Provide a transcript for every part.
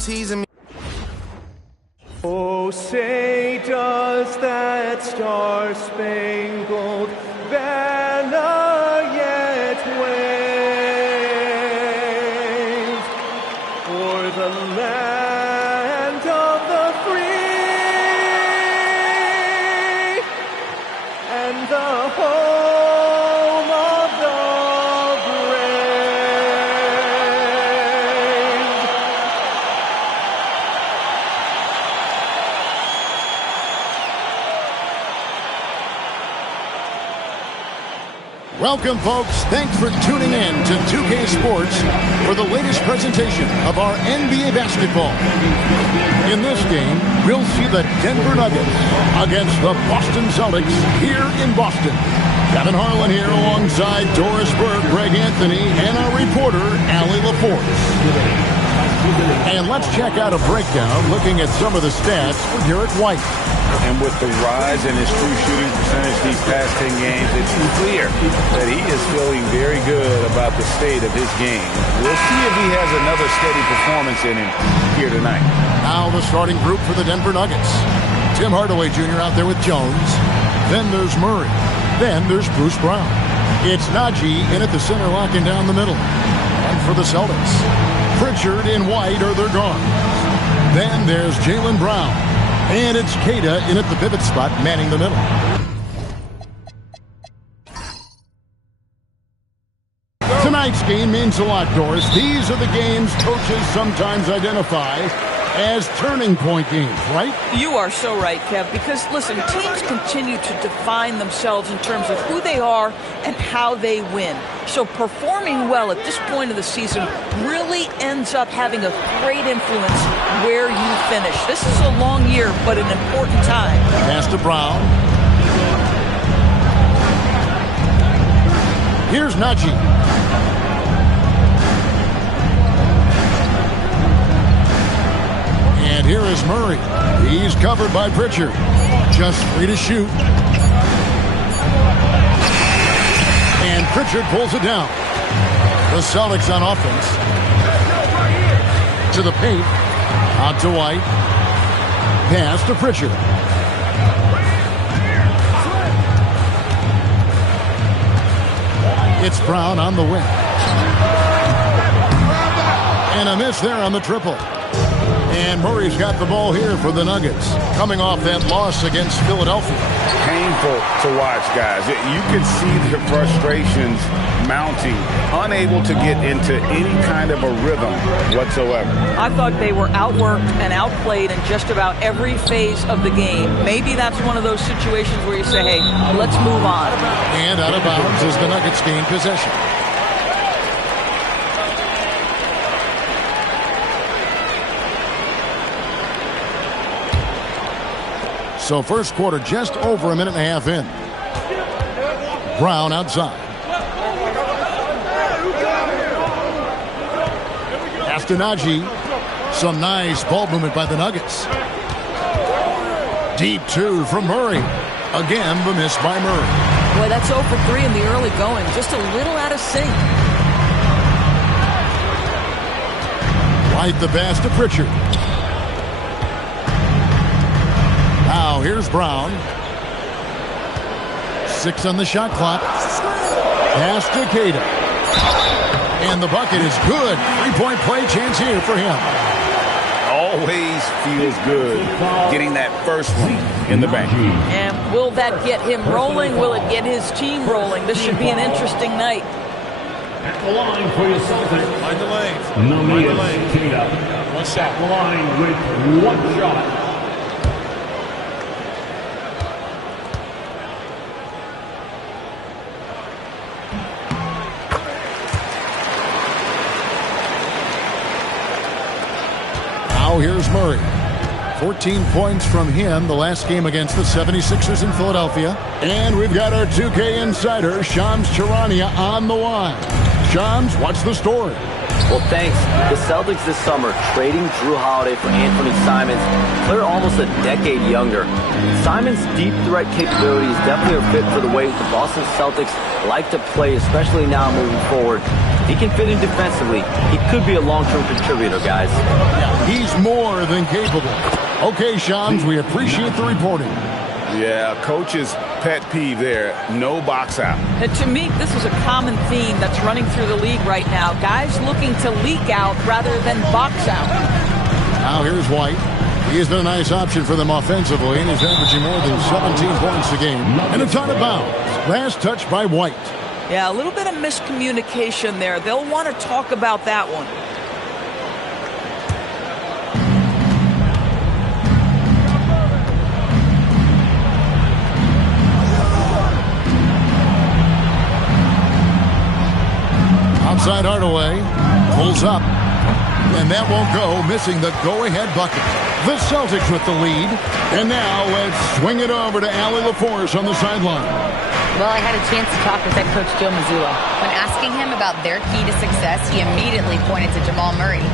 teasing me. Oh, say does that star-spangled banner yet wave o'er the land of the free and the home of the Welcome, folks. Thanks for tuning in to 2K Sports for the latest presentation of our NBA basketball. In this game, we'll see the Denver Nuggets against the Boston Celtics here in Boston. Kevin Harlan here alongside Doris Burke, Greg Anthony, and our reporter, Allie LaForce. And let's check out a breakdown looking at some of the stats for Derek White. And with the rise in his true shooting percentage these past 10 games, it's clear that he is feeling very good about the state of his game. We'll see if he has another steady performance in him here tonight. Now the starting group for the Denver Nuggets. Tim Hardaway Jr. out there with Jones. Then there's Murray. Then there's Bruce Brown. It's Najee in at the center, locking down the middle. And for the Celtics, Pritchard and White are their guards. Then there's Jaylen Brown. And it's Queta in at the pivot spot, manning the middle. Tonight's game means a lot, Doris. These are the games coaches sometimes identify as turning point games, right? You are so right, Kev, because, listen, teams continue to define themselves in terms of who they are and how they win. So performing well at this point of the season really ends up having a great influence where you finish. This is a long year, but an important time. Pass to Brown. Here's Najee. And here is Murray. He's covered by Pritchard. Just free to shoot. And Pritchard pulls it down. The Celtics on offense. To the paint. Out to White. Pass to Pritchard. It's Brown on the wing. And a miss there on the triple. And Murray's got the ball here for the Nuggets, coming off that loss against Philadelphia. Painful to watch, guys. You can see the frustrations mounting, unable to get into any kind of a rhythm whatsoever. I thought they were outworked and outplayed in just about every phase of the game. Maybe that's one of those situations where you say, hey, let's move on. And out of bounds as the Nuggets gain possession. So first quarter just over a minute and a half in. Brown outside. Pass to Najee. Some nice ball movement by the Nuggets. Deep two from Murray. Again, the miss by Murray. Boy, that's 0 for 3 in the early going. Just a little out of sync. White the pass to Pritchard. Now here's Brown. 6 on the shot clock. Pass to Queta. And the bucket is good. 3-point play chance here for him. Always feels good getting that first one in the bank. And will that get him rolling? Will it get his team rolling? This should be an interesting night. At the line for your Celtics. Find the lane. Number Queta. One shot. The line with one shot. Now here's Murray. 14 points from him the last game against the 76ers in Philadelphia. And we've got our 2K insider, Shams Charania, on the line. Shams, what's the story? Well, thanks. The Celtics this summer trading Drew Holiday for Anthony Simons. They're almost a decade younger. Simons' deep threat capability is definitely a fit for the way the Boston Celtics like to play, especially now moving forward. If he can fit in defensively, he could be a long-term contributor, guys. He's more than capable. Okay, Shams, we appreciate the reporting. Yeah, coach's pet peeve there, no box out. And to me, this is a common theme that's running through the league right now. Guys looking to leak out rather than box out. Now here's White. He has been a nice option for them offensively, and he's averaging more than 17 points a game. And it's out of bounds. Last touch by White. Yeah, a little bit of miscommunication there. They'll want to talk about that one. Outside Hardaway, pulls up, and that won't go, missing the go-ahead bucket. The Celtics with the lead, and now let's swing it over to Allie LaForce on the sideline. Well, I had a chance to talk with head coach Joe Mazzulla. When asking him about their key to success, he immediately pointed to Jamal Murray.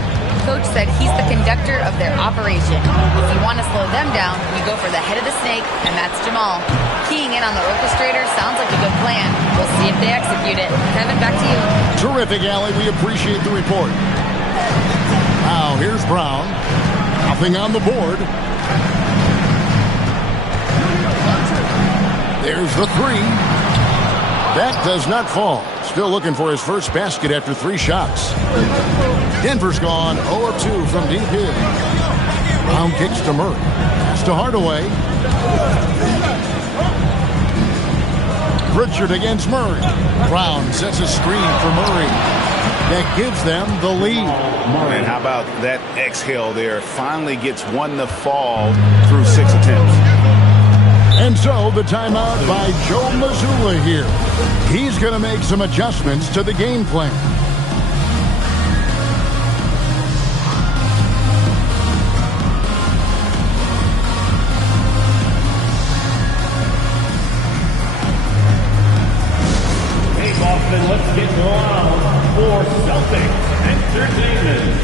Coach said he's the conductor of their operation. If you want to slow them down, you go for the head of the snake, and that's Jamal. Keying in on the orchestrator sounds like a good plan. We'll see if they execute it. Kevin, back to you. Terrific, Allie. We appreciate the report. Now, here's Brown. Nothing on the board. There's the three. That does not fall. Still looking for his first basket after 3 shots. Denver's gone 0 of 2 from deep here. Brown kicks to Murray. Pass to Hardaway. Pritchard against Murray. Brown sets a screen for Murray. That gives them the lead. And how about that exhale there? Finally gets one to fall through 6 attempts. And so the timeout by Joe Mazzulla here. He's going to make some adjustments to the game plan. Hey, Boston, let's get loud for Celtics Entertainment.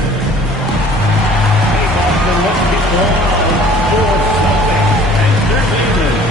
Hey, Boston, let's get loud for Celtics Entertainment.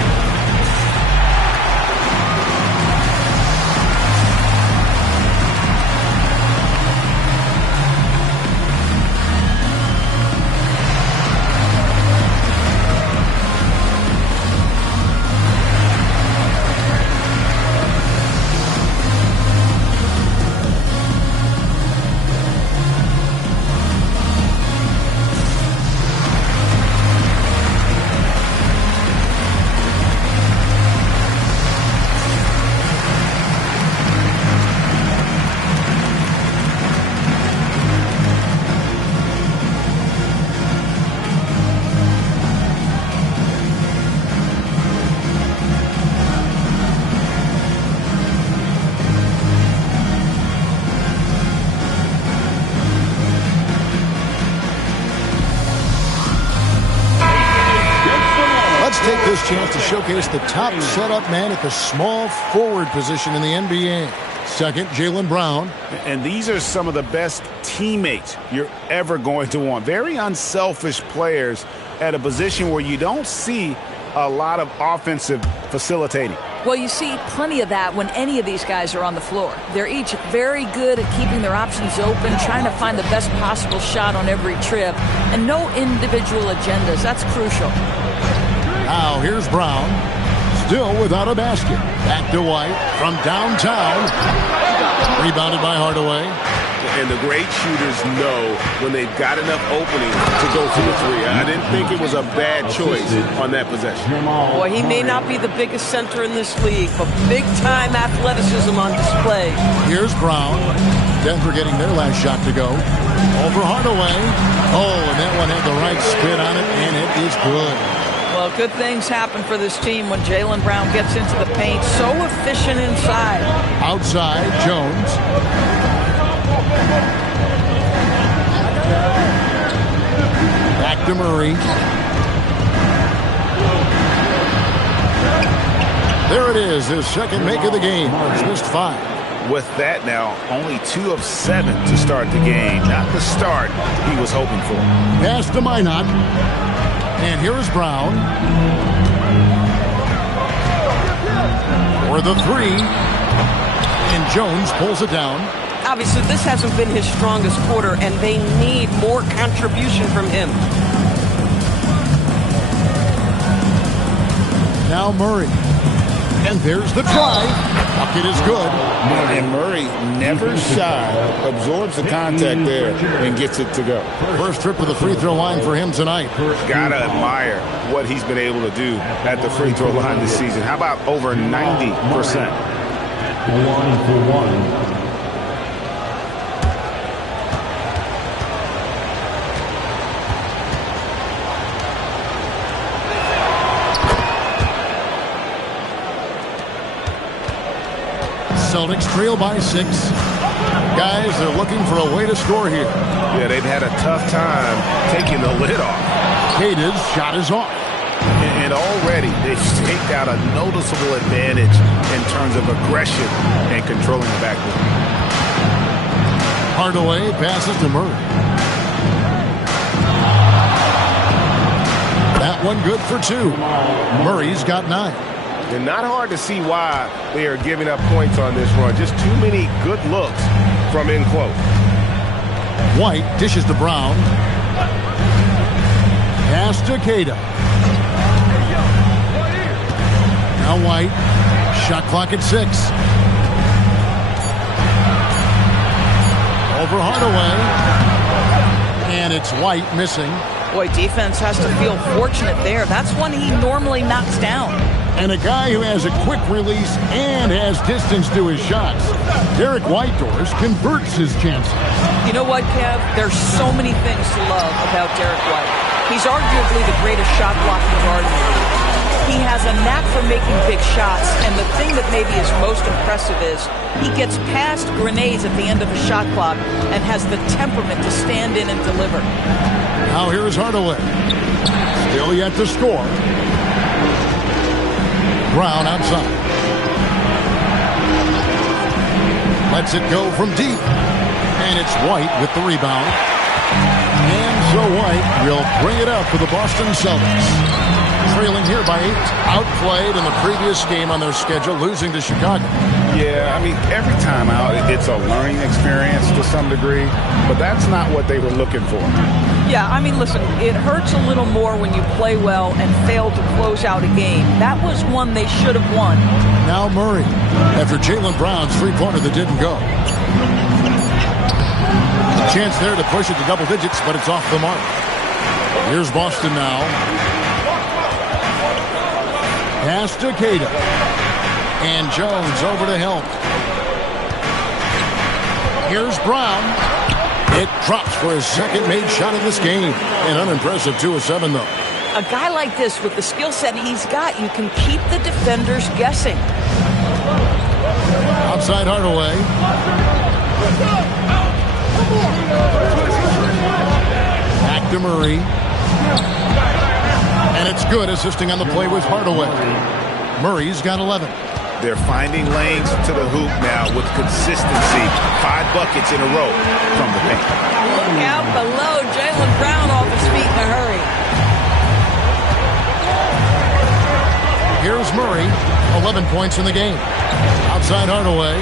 Take this chance to showcase the top setup man at the small forward position in the NBA. Second, Jaylen Brown. And these are some of the best teammates you're ever going to want. Very unselfish players at a position where you don't see a lot of offensive facilitating. Well, you see plenty of that when any of these guys are on the floor. They're each very good at keeping their options open, trying to find the best possible shot on every trip, and no individual agendas. That's crucial. Now here's Brown, still without a basket. Back to White from downtown. Rebounded by Hardaway. And the great shooters know when they've got enough opening to go for the three. I didn't think it was a bad choice on that possession. Boy, he may not be the biggest center in this league, but big-time athleticism on display. Here's Brown. Denver getting their last shot to go. Over Hardaway. Oh, and that one had the right spin on it, and it is good. Well, good things happen for this team when Jaylen Brown gets into the paint. So efficient inside. Outside, Jones. Back to Murray. There it is, his second make of the game. He's missed 5. With that now, only 2 of 7 to start the game. Not the start he was hoping for. Pass to Minot. And here is Brown. For the 3. And Jones pulls it down. Obviously, this hasn't been his strongest quarter, and they need more contribution from him. Now Murray. And there's the try. Bucket is good. And Murray never shy, absorbs the contact there, and gets it to go. First trip to the free throw line for him tonight. Gotta admire what he's been able to do at the free throw line this season. How about over 90%? 1 for 1. Celtics trail by 6. Guys, they're looking for a way to score here. Yeah, they've had a tough time taking the lid off. Cada's shot is off. And already they've staked out a noticeable advantage in terms of aggression and controlling the backcourt. Hardaway passes to Murray. That one good for 2. Murray's got 9. And not hard to see why they are giving up points on this run. Just too many good looks from in close. White dishes to Brown. Pass to Cada. Now White. Shot clock at 6. Over Hardaway. And it's White missing. Boy, defense has to feel fortunate there. That's one he normally knocks down. And a guy who has a quick release and has distance to his shots. Derek Whitehorse converts his chances. You know what, Kev? There's so many things to love about Derek White. He's arguably the greatest shot blocking guard in the league. He has a knack for making big shots, and the thing that maybe is most impressive is he gets past grenades at the end of a shot clock and has the temperament to stand in and deliver. Now here is Hardaway. Still yet to score. Brown outside. Lets it go from deep. And it's White with the rebound. And so White will bring it up for the Boston Celtics. Trailing here by 8. Outplayed in the previous game on their schedule, losing to Chicago. Yeah, I mean, every time out, it's a learning experience to some degree. But that's not what they were looking for. Yeah, I mean, listen, it hurts a little more when you play well and fail to close out a game. That was one they should have won. Now Murray, after Jaylen Brown's three-pointer that didn't go. A chance there to push it to double digits, but it's off the mark. Here's Boston now. Pass to Cada. And Jones over to help. Here's Brown. It drops for his second made shot of this game. An unimpressive 2 of 7, though. A guy like this, with the skill set he's got, you can keep the defenders guessing. Outside Hardaway. Back to Murray. And it's good, assisting on the play with Hardaway. Murray's got 11. They're finding lanes to the hoop now with consistency. 5 buckets in a row from the paint. Look out below. Jaylen Brown off his feet in a hurry. Here's Murray. 11 points in the game. Outside Hardaway.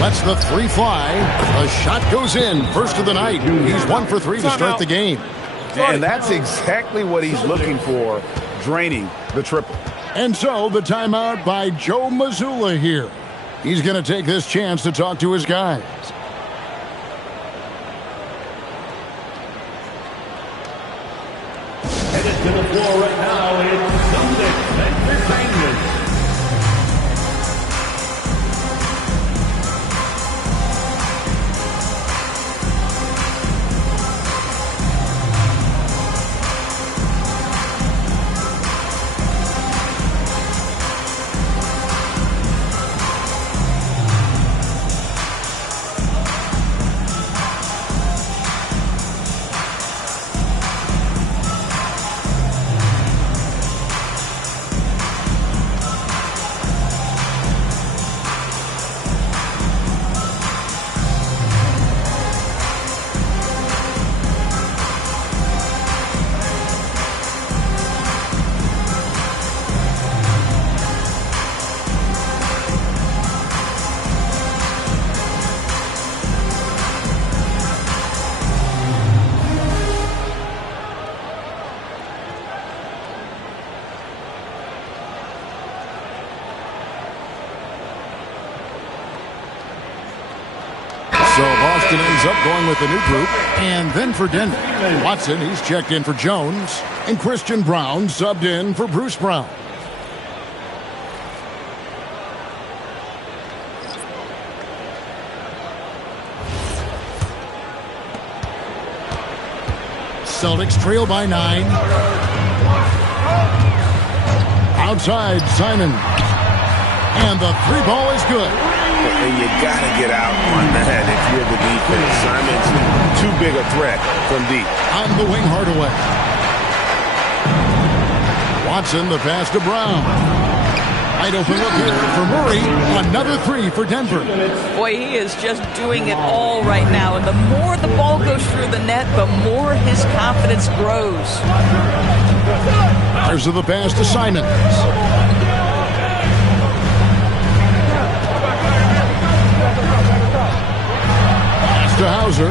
Lets the 3 fly. The shot goes in. First of the night. He's 1 for 3 to start the game. And that's exactly what he's looking for, draining the triple. And so the timeout by Joe Mazzulla here. He's going to take this chance to talk to his guys. Headed to the floor right now, it's Celtics Entertainment. Boston ends up going with the new group. And then for Denver, Watson, he's checked in for Jones. And Christian Brown subbed in for Bruce Brown. Celtics trail by 9. Outside, Simon. And the 3 ball is good. And you got to get out on that if you're the defense. Simon's too big a threat from deep. On the wing, Hardaway. Watson, the pass to Brown. Wide open look here for Murray. Another 3 for Denver. Boy, he is just doing it all right now. And the more the ball goes through the net, the more his confidence grows. There's the pass to Simons. Pass to Hauser.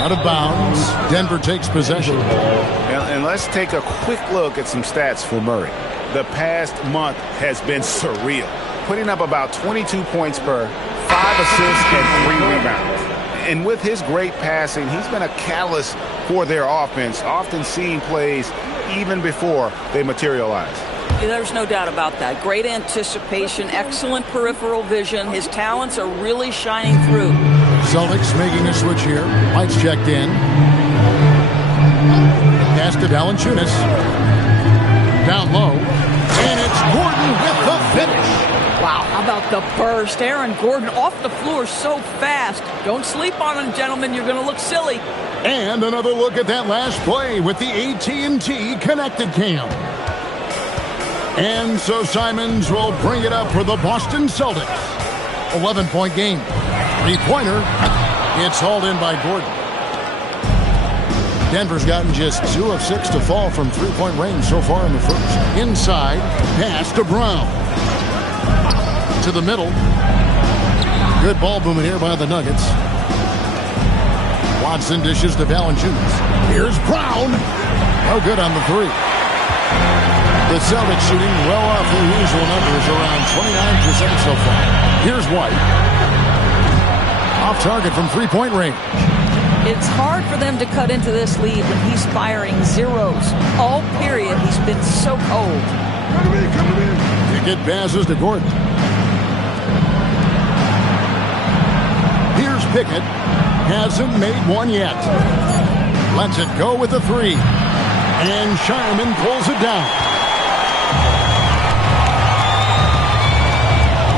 Out of bounds. Denver takes possession. And let's take a quick look at some stats for Murray. The past month has been surreal, putting up about 22 points per, 5 assists, and 3 rebounds. And with his great passing, he's been a catalyst for their offense, often seeing plays even before they materialize. There's no doubt about that. Great anticipation, excellent peripheral vision. His talents are really shining through. Celtics making a switch here. White's checked in. Pass to Valanciunas. Down low. And it's Gordon with the finish. Wow, how about the burst? Aaron Gordon off the floor so fast. Don't sleep on him, gentlemen. You're going to look silly. And another look at that last play with the AT&T connected cam. And so Simons will bring it up for the Boston Celtics. 11-point game. 3-pointer. It's hauled in by Gordon. Denver's gotten just 2 of 6 to fall from 3-point range so far in the first. Inside, pass to Brown. To the middle. Good ball movement here by the Nuggets. Watson dishes to Valanciunas. Here's Brown. No good on the 3. The Celtics shooting well off their usual numbers, around 29% so far. Here's White. Off target from 3-point range. It's hard for them to cut into this lead when he's firing zeros. All period, he's been so cold. Pickett passes to Gordon. Here's Pickett. Hasn't made one yet. Lets it go with a 3. And Shireman pulls it down.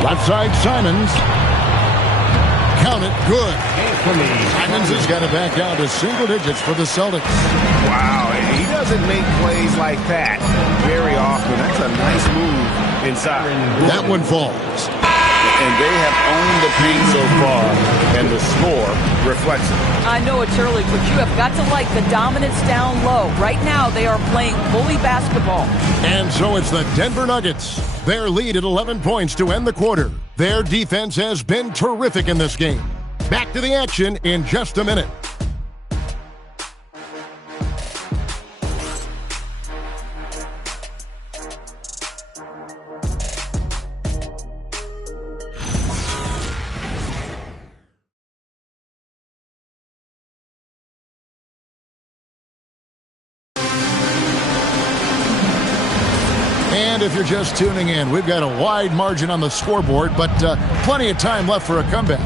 Left side, Simons. Count it, good. Simons has got it back down to single digits for the Celtics. Wow, he doesn't make plays like that very often. That's a nice move inside. That one falls. And they have owned the paint so far, and the score reflects it. I know it's early, but you have got to like the dominance down low. Right now, they are playing bully basketball. And so it's the Denver Nuggets. Their lead at 11 points to end the quarter. Their defense has been terrific in this game. Back to the action in just a minute. And if you're just tuning in, we've got a wide margin on the scoreboard, but plenty of time left for a comeback.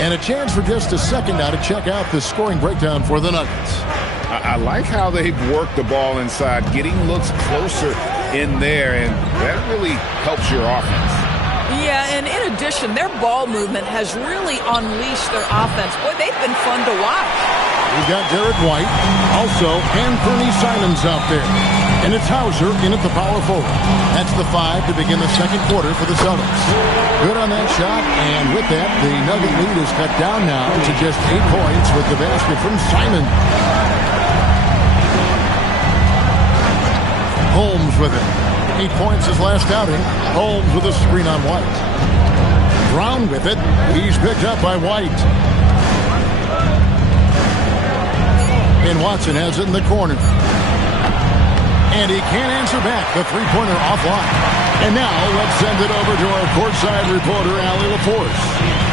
And a chance for just a second now to check out the scoring breakdown for the Nuggets. I like how they've worked the ball inside, getting looks closer in there, and that really helps your offense. Yeah, and in addition, their ball movement has really unleashed their offense. Boy, they've been fun to watch. We've got Derek White, also Anthony Simons out there. And it's Hauser in at the power forward. That's the 5 to begin the second quarter for the Celtics. Good on that shot, and with that, the Nugget lead is cut down now to just 8 points with the basket from Simon. Holmes with it. 8 points his last outing. Holmes with a screen on White. Brown with it. He's picked up by White. And Watson has it in the corner. And he can't answer back. The three-pointer offline. And now let's send it over to our courtside reporter, Allie LaForce.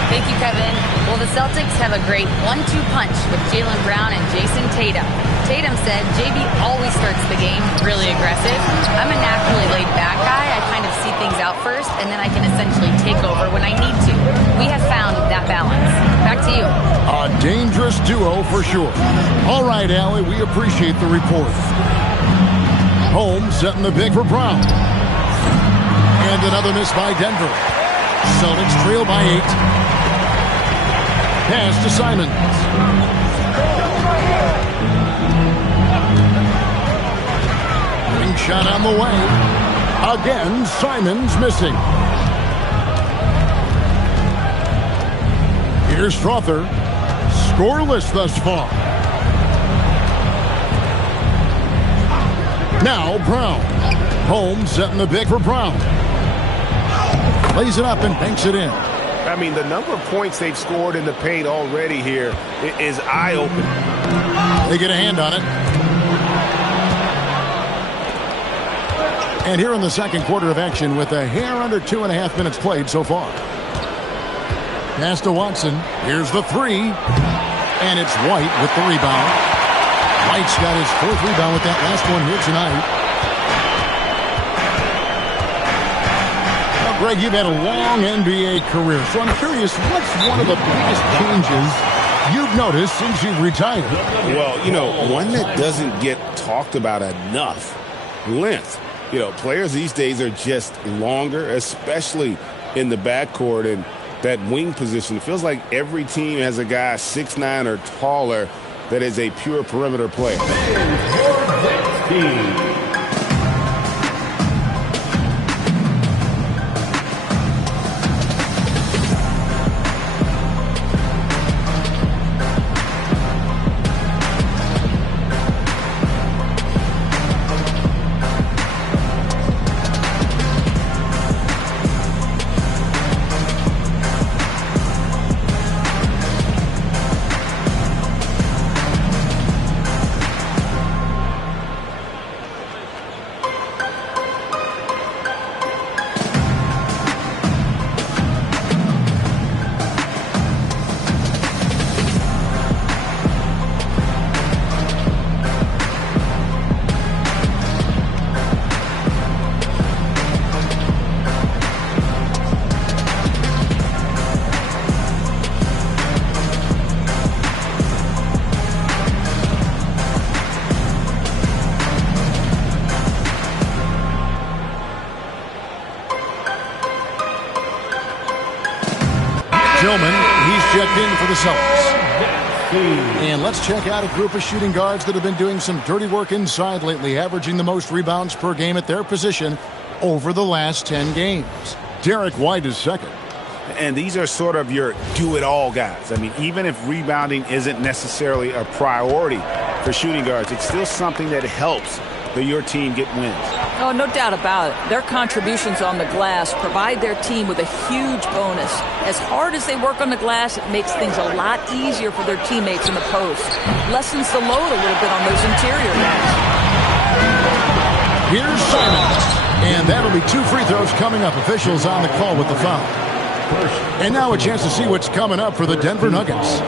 Thank you, Kevin. Well, the Celtics have a great 1-2 punch with Jaylen Brown and Jason Tatum. Tatum said, JB always starts the game really aggressive. I'm a naturally laid-back guy. I kind of see things out first, and then I can essentially take over when I need to. We have found that balance. Back to you. A dangerous duo for sure. All right, Allie, we appreciate the report. Holmes setting the big for Brown. And another miss by Denver. Celtics trail by 8. Pass to Simons. Ring shot on the way. Again, Simons missing. Here's Strother. Scoreless thus far. Now Brown. Holmes setting the big for Brown. Lays it up and banks it in. I mean, the number of points they've scored in the paint already here is eye-opening. They get a hand on it. And here in the second quarter of action with a hair under 2.5 minutes played so far. Pass to Watson. Here's the three. And it's White with the rebound. White's got his 4th rebound with that last one here tonight. Greg, you've had a long NBA career, so I'm curious, what's one of the biggest changes you've noticed since you've retired? Well, you know, one that doesn't get talked about enough, length. You know, players these days are just longer, especially in the backcourt and that wing position. It feels like every team has a guy 6'9" or taller that is a pure perimeter player. He's checked in for the Celtics. And let's check out a group of shooting guards that have been doing some dirty work inside lately, averaging the most rebounds per game at their position over the last 10 games. Derek White is second. And these are sort of your do-it-all guys. I mean, even if rebounding isn't necessarily a priority for shooting guards, it's still something that helps your team get wins. Oh, no doubt about it. Their contributions on the glass provide their team with a huge bonus. As hard as they work on the glass, it makes things a lot easier for their teammates in the post. Lessens the load a little bit on those interior guys. Here's Simons. And that'll be 2 free throws coming up. Officials on the call with the foul. And now a chance to see what's coming up for the Denver Nuggets.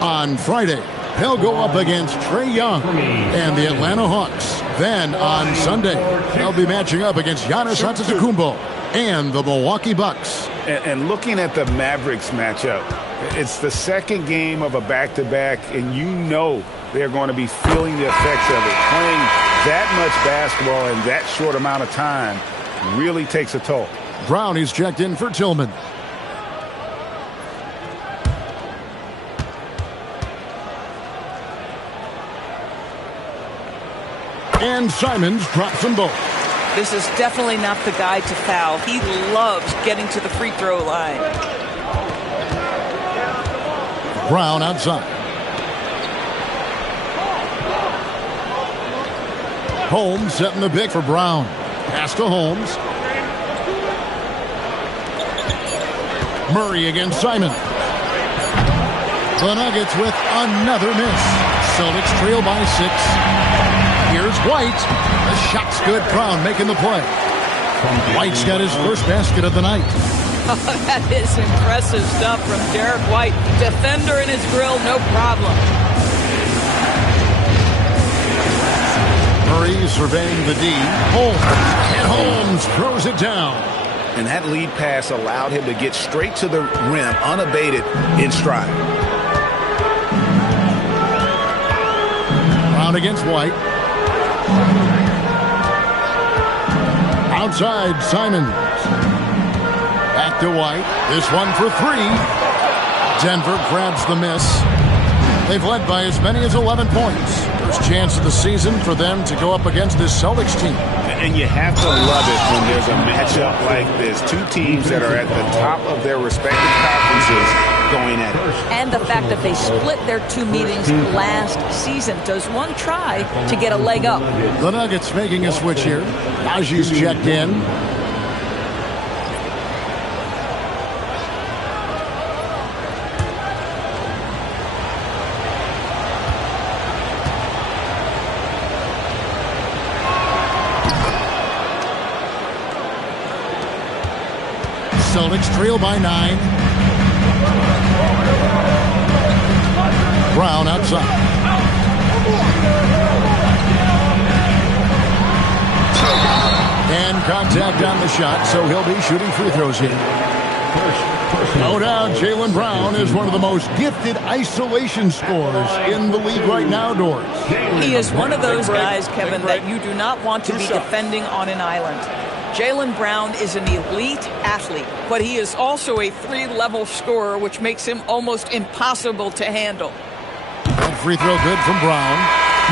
On Friday, they'll go up against Trae Young and the Atlanta Hawks. Then on Sunday, they'll be matching up against Giannis Antetokounmpo and the Milwaukee Bucks. And looking at the Mavericks matchup, it's the second game of a back-to-back, and you know they're going to be feeling the effects of it. Playing that much basketball in that short amount of time really takes a toll. Brown is checked in for Tillman. And Simons drops them both. This is definitely not the guy to foul. He loves getting to the free throw line. Brown outside. Holmes setting the pick for Brown. Pass to Holmes. Murray against Simon. The Nuggets with another miss. Celtics trail by 6. Here's White. The shot's good. Brown making the play. White's got his first basket of the night. That is impressive stuff from Derek White. Defender in his grill, no problem. Murray surveying the D. Holmes. And Holmes throws it down. And that lead pass allowed him to get straight to the rim, unabated in stride. Brown against White. Outside, Simons. Back to White. This one for three. Denver grabs the miss. They've led by as many as 11 points. First chance of the season for them to go up against this Celtics team. And you have to love it when there's a matchup like this. Two teams that are at the top of their respective conferences going at it. And the fact that they split their two meetings last season. Does one try to get a leg up? The Nuggets making a switch here. Naji's checked in. Celtics trail by 9. Brown outside. And contact on the shot, so he'll be shooting free throws here. No doubt Jaylen Brown is one of the most gifted isolation scorers in the league right now, Doris. He is one of those guys, Kevin, that you do not want to be defending on an island. Jaylen Brown is an elite athlete, but he is also a 3-level scorer, which makes him almost impossible to handle. That free throw good from Brown.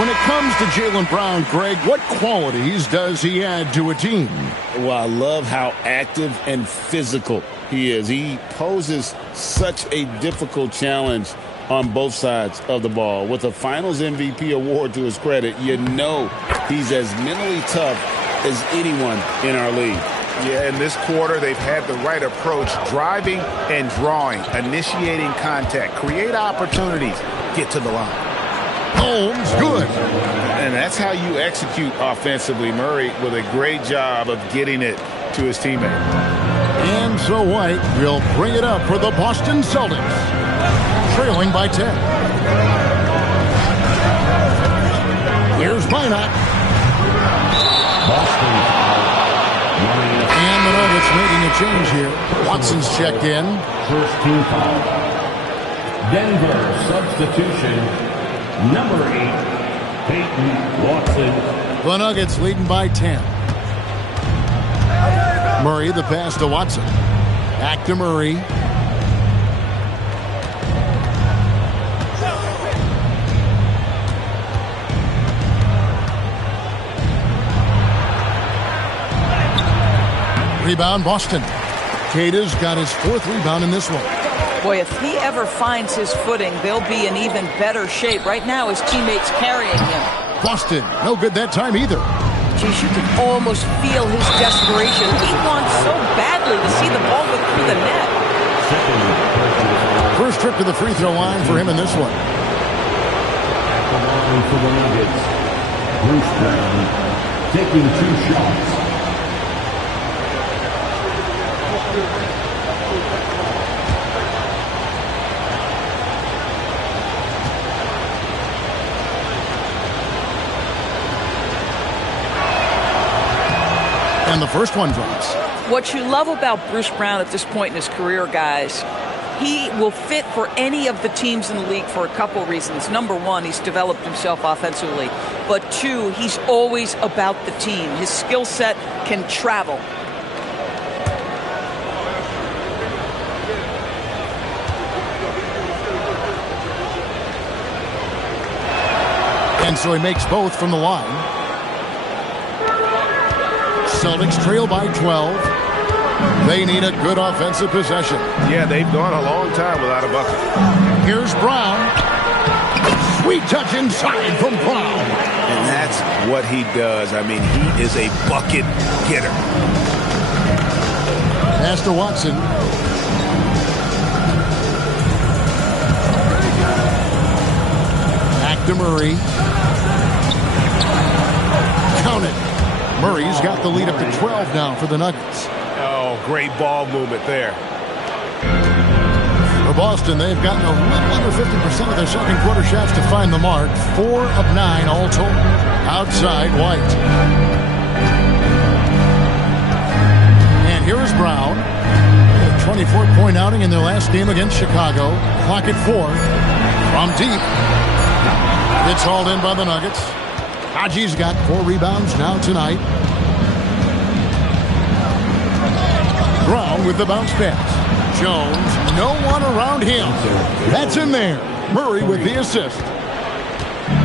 When it comes to Jaylen Brown, Greg, what qualities does he add to a team? Well, I love how active and physical he is. He poses such a difficult challenge on both sides of the ball. With a Finals MVP award to his credit, you know he's as mentally tough as anyone in our league. Yeah, in this quarter, they've had the right approach, driving and drawing, initiating contact, create opportunities, get to the line. Holmes, good. And that's how you execute offensively. Murray with a great job of getting it to his teammate. And so White will bring it up for the Boston Celtics, trailing by 10. Here's Minot. And the Nuggets making a change here. Watson's checked in. First team foul. Denver substitution number 8, Peyton Watson. The Nuggets leading by 10. Murray, the pass to Watson. Back to Murray. Rebound, Boston. Cada's got his 4th rebound in this one. Boy, if he ever finds his footing, they'll be in even better shape. Right now, his teammates carrying him. Boston, no good that time either. Geez, you can almost feel his desperation. He wants so badly to see the ball go through the net. First trip to the free throw line for him in this one. At the line for the Nuggets, Bruce Brown taking 2 shots. And the first one drops. What you love about Bruce Brown at this point in his career, guys, he will fit for any of the teams in the league for a couple reasons. Number one, he's developed himself offensively. But 2, he's always about the team. His skill set can travel. And so he makes both from the line. Celtics trail by 12. They need a good offensive possession. Yeah, they've gone a long time without a bucket. Here's Brown. Sweet touch inside from Brown. And that's what he does. I mean, he is a bucket getter. Pass to Watson. Back to Murray. Count it. Murray's got the lead up to 12 now for the Nuggets. Oh, Oh, great ball movement there. For Boston, they've gotten a little under 50% of their second quarter shots to find the mark. 4 of 9 all total. Outside White. And here is Brown. A 24-point outing in their last game against Chicago. Clock at 4. From deep. It's hauled in by the Nuggets. Haji's got 4 rebounds now tonight. Brown with the bounce pass. Jones, no one around him. That's in there. Murray with the assist.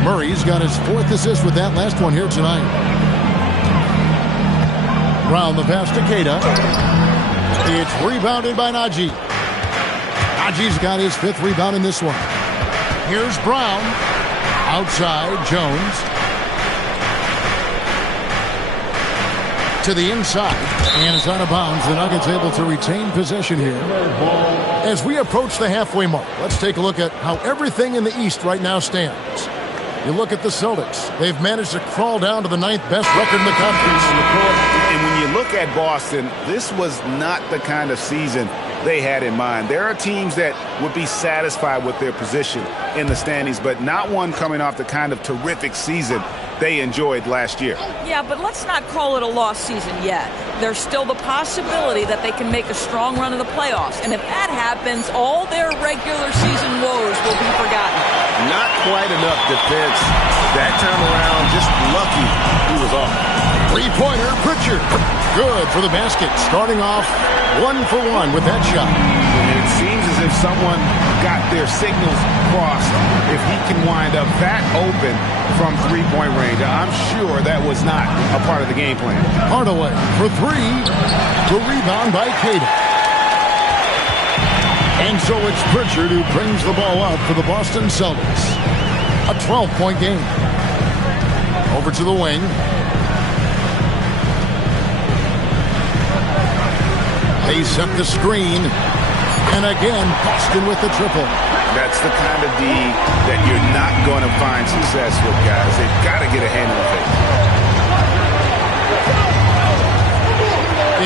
Murray's got his 4th assist with that last one here tonight. Brown the pass to Queta. It's rebounded by Najee. Najee's got his 5th rebound in this one. Here's Brown. Outside, Jones. To the inside, and it's out of bounds. The Nuggets able to retain possession here. As we approach the halfway mark, let's take a look at how everything in the East right now stands. You look at the Celtics. They've managed to crawl down to the 9th best record in the conference. And when you look at Boston, this was not the kind of season they had in mind. There are teams that would be satisfied with their position in the standings, but not one coming off the kind of terrific season they enjoyed last year. Yeah, but let's not call it a lost season yet. There's still the possibility that they can make a strong run of the playoffs. And if that happens, all their regular season woes will be forgotten. Not quite enough defense that time around. Just lucky he was off. 3-pointer, Pritchard. Good for the basket. Starting off 1 for 1 with that shot. And it seems as if someone got their signals crossed. If he can wind up that open from 3-point range, I'm sure that was not a part of the game plan. Hardaway for 3. The rebound by Queta. And so it's Pritchard who brings the ball up for the Boston Celtics. A 12-point game. Over to the wing. They set the screen. And again, Boston with the triple. That's the kind of D that you're not going to find success with, guys. They've got to get a hand in the face.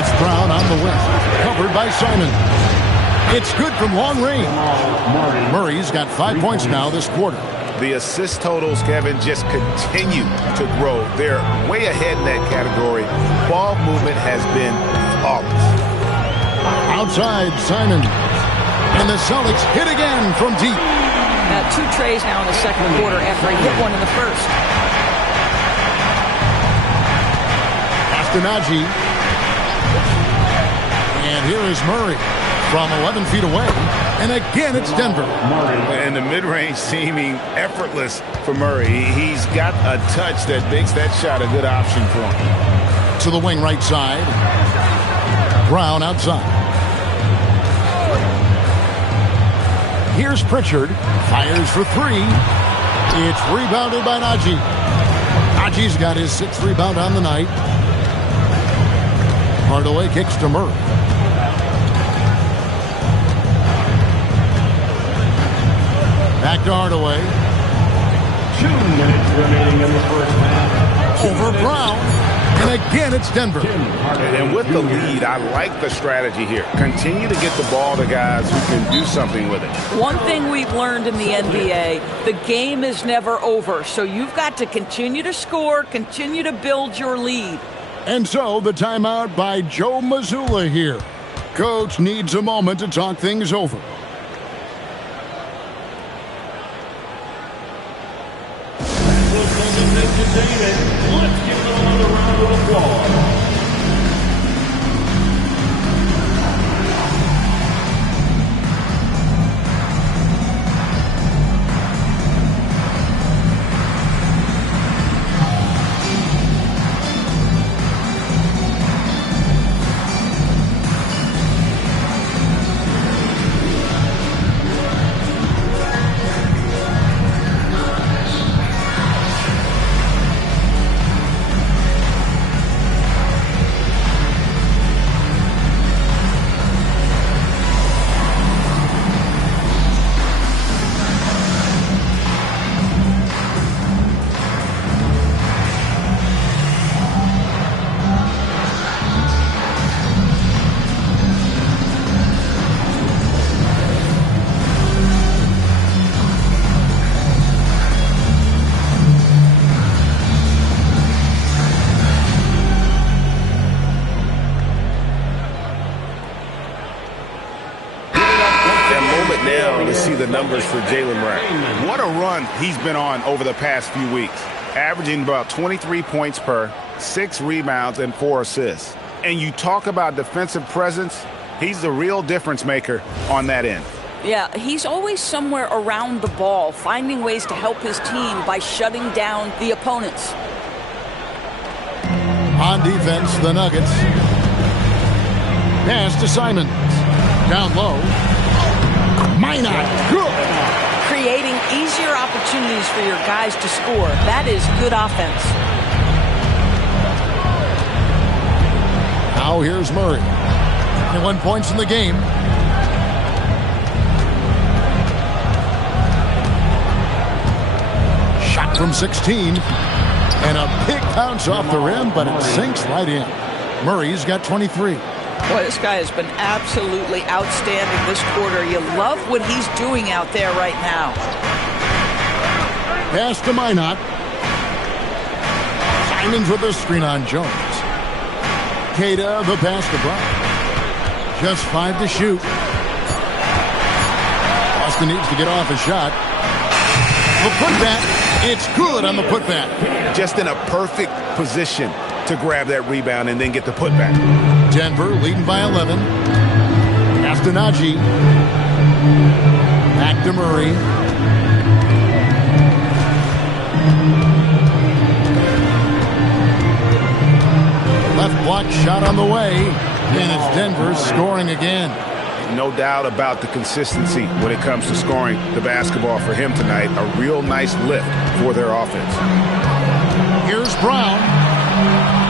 It's Brown on the wing. Covered by Simon. It's good from long range. Murray's got 5 points now this quarter. The assist totals, Kevin, just continue to grow. They're way ahead in that category. Ball movement has been flawless. Outside, Simon. And the Celtics hit again from deep. 2 trays now in the second quarter after he hit one in the first. After Najee. And here is Murray from 11 feet away. And again, it's Denver. And the mid-range seeming effortless for Murray. He's got a touch that makes that shot a good option for him. To the wing right side. Brown outside. Here's Pritchard. Fires for 3. It's rebounded by Najee. Najee's got his 6th rebound on the night. Hardaway kicks to Murray. Back to Hardaway. 2 minutes remaining in the first half. Over Brown. And again, it's Denver. And with the lead, I like the strategy here. Continue to get the ball to guys who can do something with it. One thing we've learned in the NBA, the game is never over. So you've got to continue to score, continue to build your lead. And so the timeout by Joe Mazzulla here. Coach needs a moment to talk things over. Let's give them another round of applause. numbers for Jaylen Brown. What a run he's been on over the past few weeks. Averaging about 23 points per, 6 rebounds, and 4 assists. And you talk about defensive presence, he's the real difference maker on that end. Yeah, he's always somewhere around the ball, finding ways to help his team by shutting down the opponents. On defense, the Nuggets. Pass to Simons. Down low. Minot. Good. Creating easier opportunities for your guys to score. That is good offense. Now here's Murray. 21 points in the game. Shot from 16. And a big bounce off the rim, but it sinks right in. Murray's got 23. Boy, this guy has been absolutely outstanding this quarter. You love what he's doing out there right now. Pass to Minot. Simons with the screen on Jones. Queta, the pass to Brown. Just 5 to shoot. Boston needs to get off a shot. The putback. It's good on the putback. Just in a perfect position to grab that rebound and then get the putback. Denver leading by 11. Pass to Najee. Back to Murray. Left block shot on the way. And it's Denver scoring again. No doubt about the consistency when it comes to scoring the basketball for him tonight. A real nice lift for their offense. Here's Brown.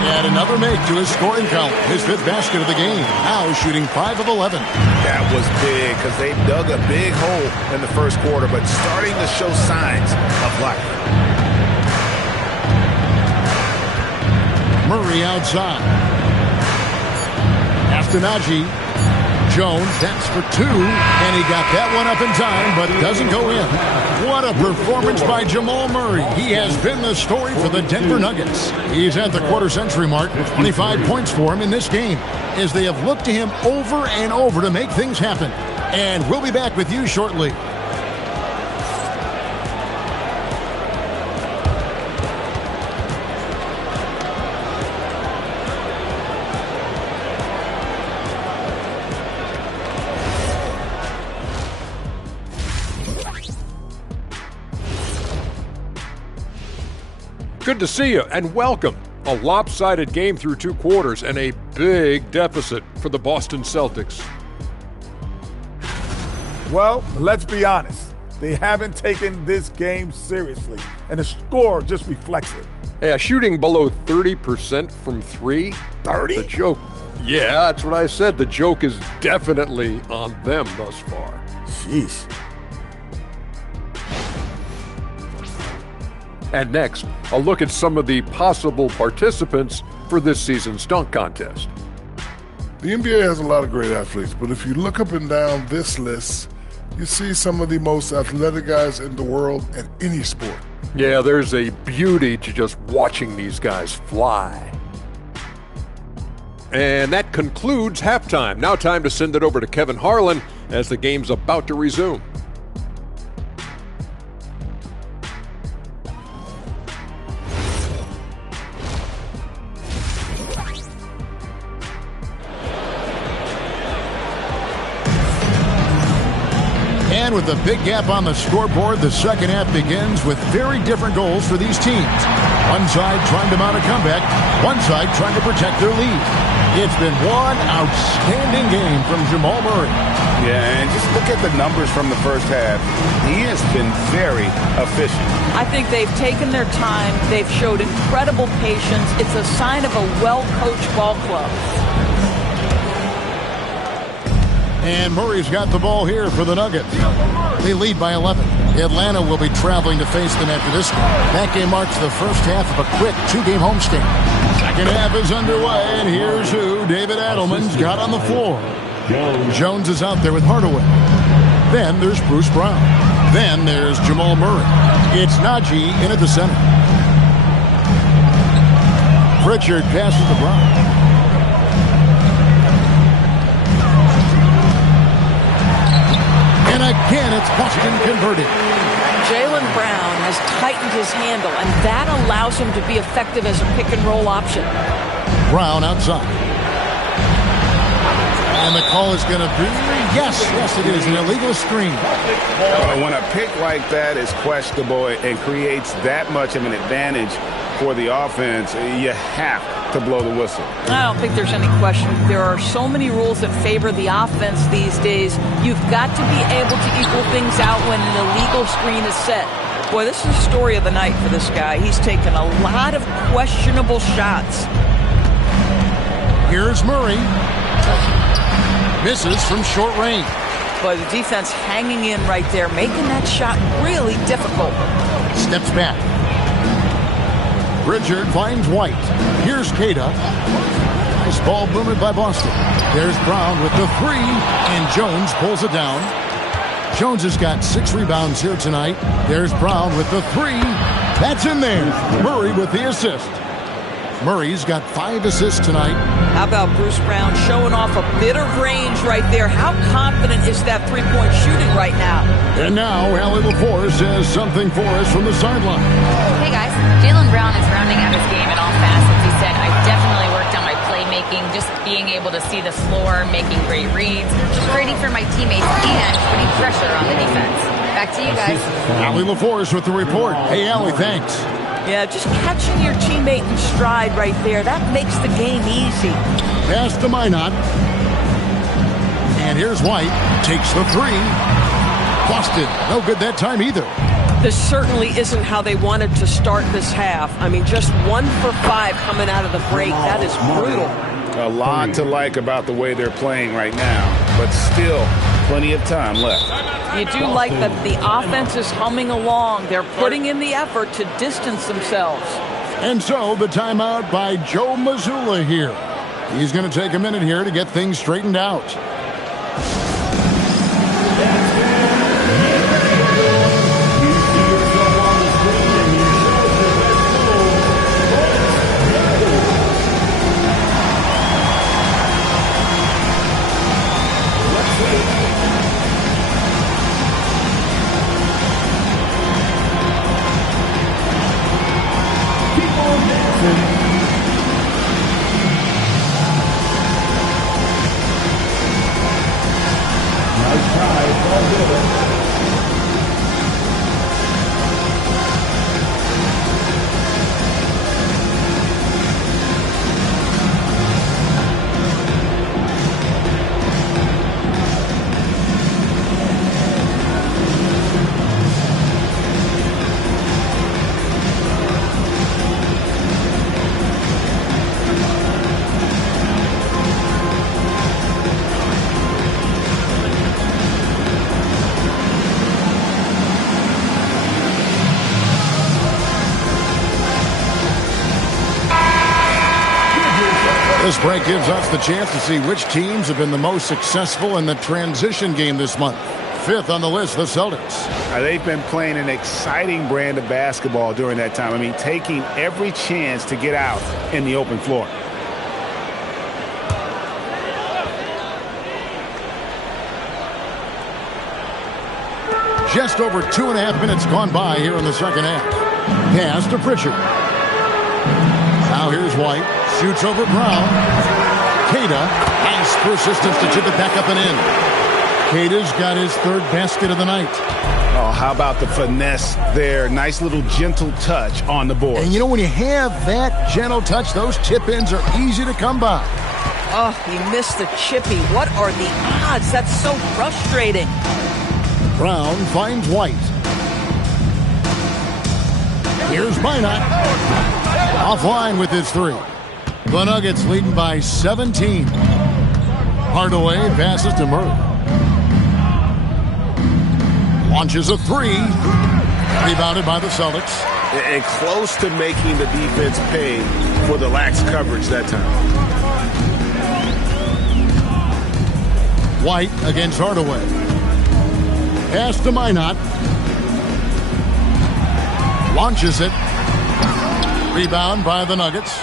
And another make to his scoring column. His 5th basket of the game. Now shooting 5 of 11. That was big because they dug a big hole in the first quarter, but starting to show signs of life. Murray outside. After Najee. Jones, that's for 2, and he got that one up in time, but it doesn't go in. What a performance by Jamal Murray. He has been the story for the Denver Nuggets. He's at the quarter-century mark, 25 points for him in this game, as they have looked to him over and over to make things happen. And we'll be back with you shortly. Good to see you and welcome. A lopsided game through 2 quarters and a big deficit for the Boston Celtics. Well, let's be honest. They haven't taken this game seriously, and the score just reflects it. Yeah, shooting below 30% from 3. 30? The joke. Yeah, that's what I said. The joke is definitely on them thus far. Sheesh. And next, a look at some of the possible participants for this season's dunk contest. The NBA has a lot of great athletes, but if you look up and down this list, you see some of the most athletic guys in the world in any sport. Yeah, there's a beauty to just watching these guys fly. And that concludes halftime. Now time to send it over to Kevin Harlan as the game's about to resume. And with a big gap on the scoreboard, the second half begins with very different goals for these teams. One side trying to mount a comeback, one side trying to protect their lead. It's been one outstanding game from Jamal Murray. Yeah, and just look at the numbers from the first half. He has been very efficient. I think they've taken their time. They've showed incredible patience. It's a sign of a well-coached ball club. And Murray's got the ball here for the Nuggets. They lead by 11. Atlanta will be traveling to face them after this game. That game marks the first half of a quick 2-game homestand. Second half is underway, and here's who David Adelman's got on the floor. Jones is out there with Hardaway. Then there's Bruce Brown. Then there's Jamal Murray. It's Najee in at the center. Pritchard passes to Brown. And again, it's Boston converted. Jaylen Brown has tightened his handle, and that allows him to be effective as a pick-and-roll option. Brown outside. And the call is going to be, yes, it is, an illegal screen. When a pick like that is questionable and creates that much of an advantage for the offense, you have to blow the whistle. I don't think there's any question. There are so many rules that favor the offense these days. You've got to be able to equal things out when an illegal screen is set. Boy, this is the story of the night for this guy. He's taken a lot of questionable shots. Here's Murray. Misses from short range. But the defense hanging in right there, making that shot really difficult. Steps back. Pritchard finds White. Here's Cada. Nice ball boomed by Boston. There's Brown with the three, and Jones pulls it down. Jones has got 6 rebounds here tonight. There's Brown with the three. That's in there. Murray with the assist. Murray's got 5 assists tonight. How about Bruce Brown showing off a bit of range right there? How confident is that three-point shooting right now? And now, Allie LaForce has something for us from the sideline. Hey, guys. Jaylen Brown is rounding out his game in all facets. He said, I definitely worked on my playmaking, just being able to see the floor, making great reads, creating for my teammates, and putting pressure on the defense. Back to you guys. Allie LaForce with the report. Hey, Allie, thanks. Yeah, just catching your teammate in stride right there. That makes the game easy. Pass to Minot. And here's White. Takes the three. Boston, no good that time either. This certainly isn't how they wanted to start this half. I mean, just 1 for 5 coming out of the break. That is brutal. A lot to like about the way they're playing right now, but still plenty of time left. You do like that the offense is humming along. They're putting in the effort to distance themselves. And so the timeout by Joe Mazzulla here. He's going to take a minute here to get things straightened out. This break gives us the chance to see which teams have been the most successful in the transition game this month. 5th on the list, the Celtics. They've been playing an exciting brand of basketball during that time. I mean, taking every chance to get out in the open floor. Just over 2.5 minutes gone by here in the second half. Pass to Pritchard. Now here's White. Shoots over Brown. Cada has persistence to chip it back up and in. Cada's got his 3rd basket of the night. Oh, how about the finesse there? Nice little gentle touch on the board. And you know, when you have that gentle touch, those chip-ins are easy to come by. Oh, he missed the chippy. What are the odds? That's so frustrating. Brown finds White. Here's Minot. Offline with his 3. The Nuggets leading by 17. Hardaway passes to Murray. Launches a 3. Rebounded by the Celtics. And close to making the defense pay for the lax coverage that time. White against Hardaway. Pass to Minot. Launches it. Rebound by the Nuggets.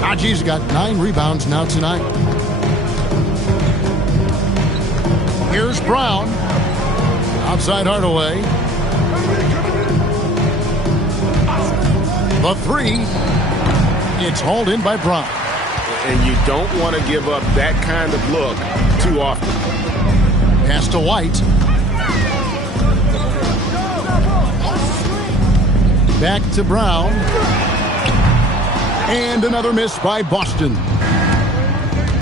Haji's got 9 rebounds now tonight. Here's Brown. Outside Hardaway. The three. It's hauled in by Brown. And you don't want to give up that kind of look too often. Pass to White. Back to Brown. And another miss by Boston.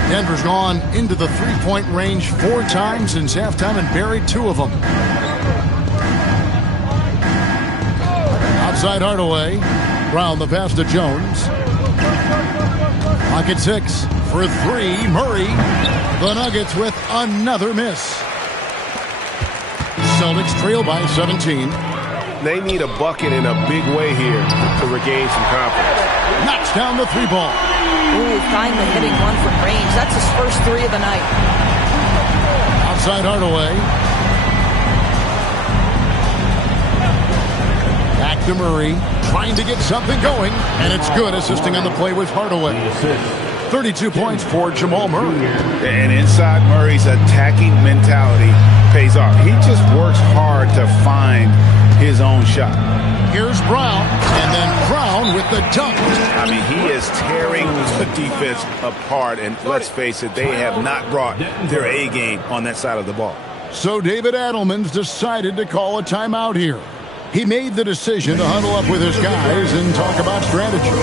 Denver's gone into the three-point range 4 times since halftime and buried 2 of them. Outside Hardaway. Brown the pass to Jones. Pocket 6 for 3. Murray. The Nuggets with another miss. Celtics trail by 17. They need a bucket in a big way here to regain some confidence. Knocks down the 3 ball. Ooh, finally hitting one from range. That's his first 3 of the night. Outside Hardaway. Back to Murray. Trying to get something going. And it's good. Assisting on the play with Hardaway. 32 points for Jamal Murray. And inside Murray's attacking mentality pays off. He just works hard to find his own shot. Here's Brown, and then Brown with the dunk. I mean, he is tearing the defense apart, and let's face it, they have not brought their A game on that side of the ball. So David Adelman's decided to call a timeout here. He made the decision to huddle up with his guys and talk about strategy.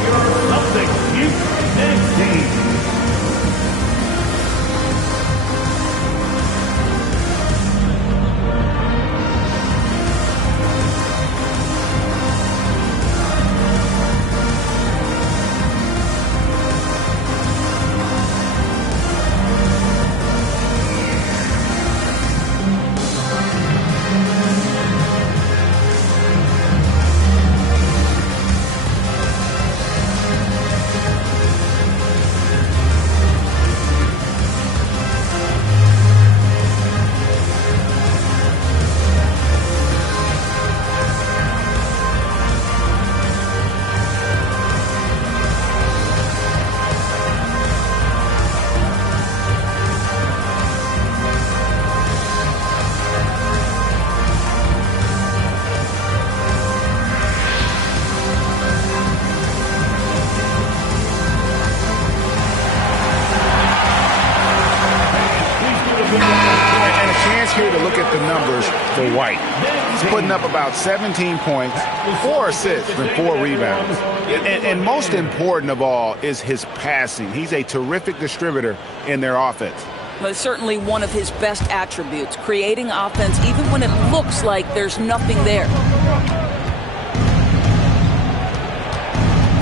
for White. He's putting up about 17 points, 4 assists, and 4 rebounds. And most important of all is his passing. He's a terrific distributor in their offense. Well, it's certainly one of his best attributes, creating offense even when it looks like there's nothing there.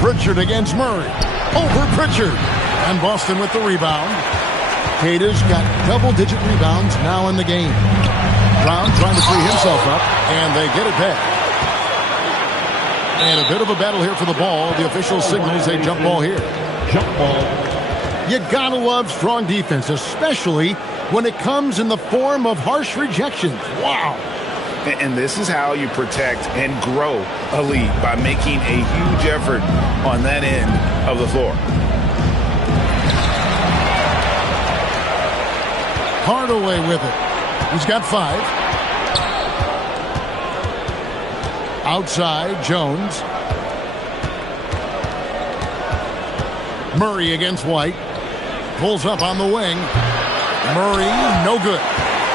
Pritchard against Murray. Over Pritchard. And Boston with the rebound. Cata's got double-digit rebounds now in the game. Brown trying to free himself up, and they get it back. And a bit of a battle here for the ball. The official signals a jump ball here. Jump ball. You gotta love strong defense, especially when it comes in the form of harsh rejections. Wow. And this is how you protect and grow a lead, by making a huge effort on that end of the floor. Hardaway with it. He's got 5. Outside, Jones. Murray against White. Pulls up on the wing. Murray, no good.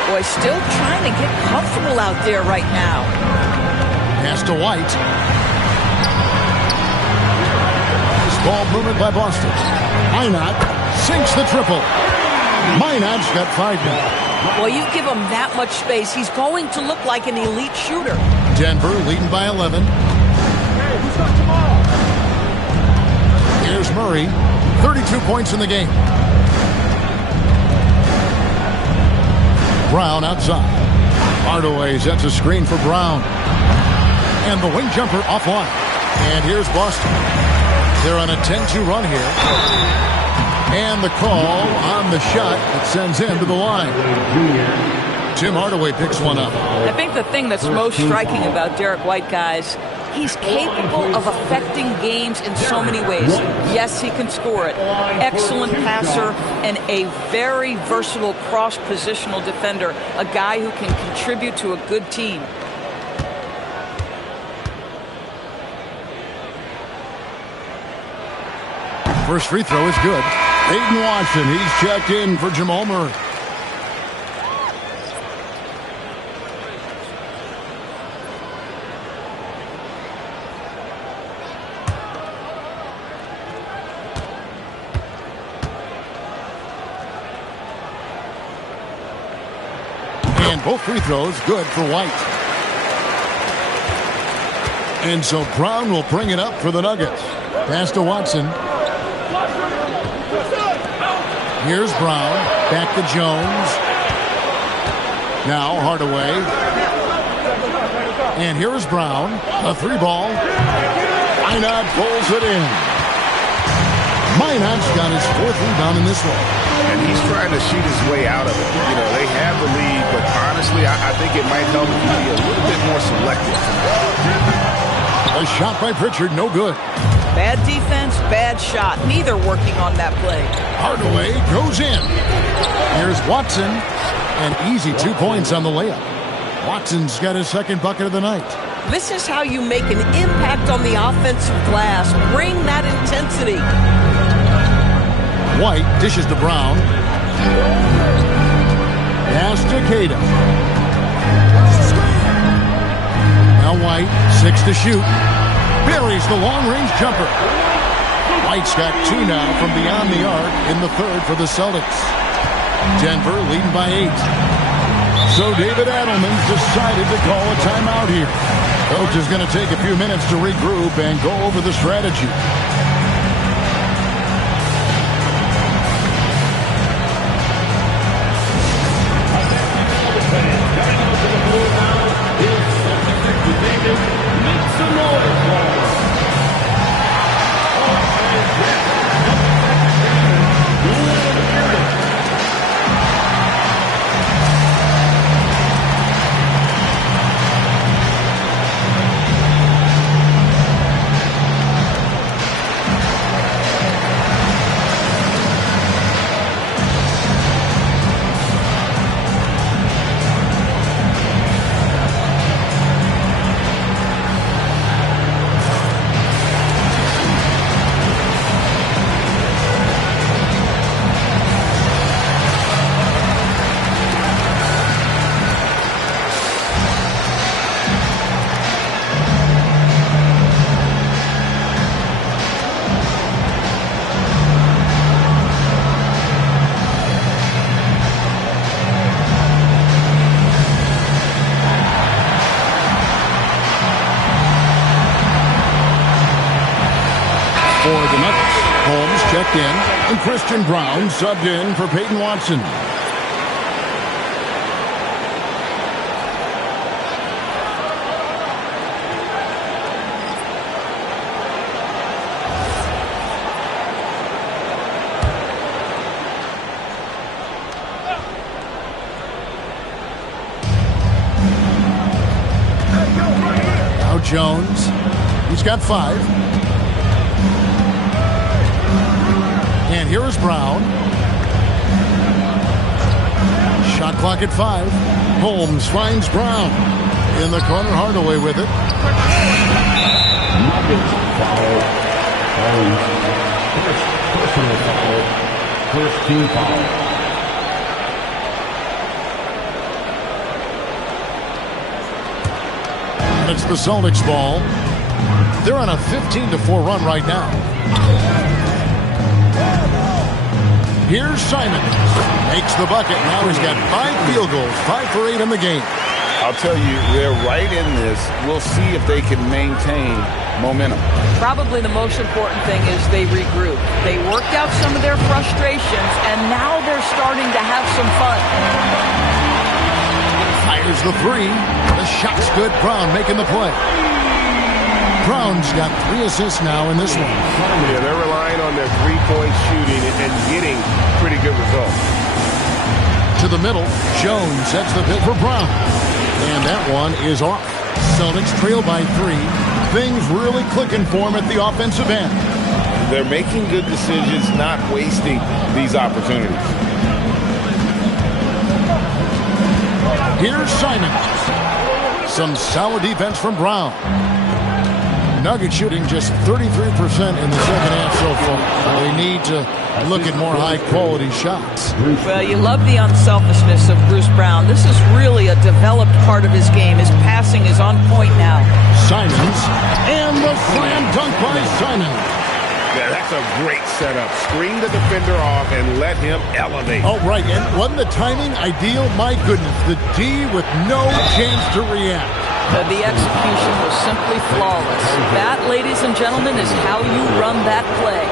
Boy, still trying to get comfortable out there right now. Pass to White. This ball movement by Boston. Minot sinks the triple. Minot's got 5 now. Well, you give him that much space, he's going to look like an elite shooter. Denver leading by 11. Hey, who's got tomorrow? Here's Murray. 32 points in the game. Brown outside. Hardaway sets a screen for Brown. And the wing jumper offline. And here's Boston. They're on a 10-2 run here. And the call on the shot that sends him to the line. Tim Hardaway picks one up. I think the thing that's most striking about Derek White, guys, He's capable of affecting games in so many ways. Yes, he can score it. Excellent passer and a very versatile cross-positional defender, a guy who can contribute to a good team. First free throw is good. Peyton Watson, he's checked in for Jamal Murray. And both free throws good for White. And so Brown will bring it up for the Nuggets. Pass to Watson. Here's Brown. Back to Jones. Now Hardaway. And here's Brown. A three ball. Minot pulls it in. Minot's got his fourth rebound in this one. And he's trying to shoot his way out of it. You know, they have the lead, but honestly, I think it might help if he be a little bit more selective. A shot by Pritchard, no good. Bad defense, bad shot. Neither working on that play. Hardaway goes in. Here's Watson. And easy 2 points on the layup. Watson's got his second bucket of the night. This is how you make an impact on the offensive glass. Bring that intensity. White dishes to Brown. Pass to Cato. Now White, 6 to shoot. Buries the long-range jumper. White's got 2 now from beyond the arc in the third for the Celtics. Denver leading by 8. So David Adelman's decided to call a timeout here. Coach is going to take a few minutes to regroup and go over the strategy. Make some noise. For the Nuggets, Holmes checked in, and Christian Brown subbed in for Peyton Watson. Now Jones, he's got 5. And here is Brown. Shot clock at 5. Holmes finds Brown. In the corner, Hardaway with it. Nuggets foul. Holmes. Personal foul. First team foul. And it's the Celtics ball. They're on a 15-4 run right now. Here's Simon. Makes the bucket. Now he's got 5 field goals. 5 for 8 in the game. I'll tell you, they're right in this. We'll see if they can maintain momentum. Probably the most important thing is they regroup. They worked out some of their frustrations, and now they're starting to have some fun. Fires the 3. The shot's good. Brown making the play. Brown's got 3 assists now in this one. Yeah, they're relying on their three-point shooting and getting pretty good results. To the middle, Jones sets the pick for Brown. And that one is off. Celtics trail by 3. Things really clicking for him at the offensive end. They're making good decisions, not wasting these opportunities. Here's Simon. Some solid defense from Brown. Nuggets shooting just 33% in the second half so far. They need to look at more high-quality shots. Well, you love the unselfishness of Bruce Brown. This is really a developed part of his game. His passing is on point now. Simons, and the slam dunk by Simons. Yeah, that's a great setup. Screen the defender off and let him elevate. Oh, right. And wasn't the timing ideal? My goodness. The D with no chance to react. The execution was simply flawless. That, ladies and gentlemen, is how you run that play.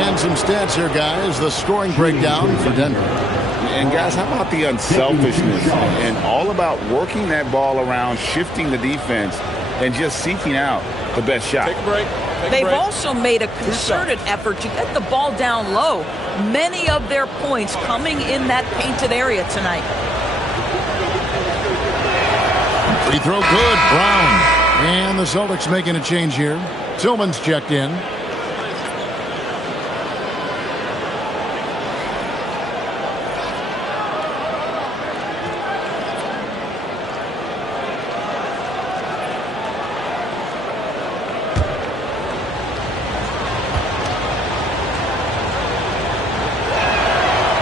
And some stats here, guys. The scoring breakdown for Denver. And, guys, how about the unselfishness and all about working that ball around, shifting the defense, and just seeking out the best shot. Take a break. They've also made a concerted effort to get the ball down low. Many of their points coming in that painted area tonight. Free throw good, Brown. And the Celtics making a change here. Tillman's checked in.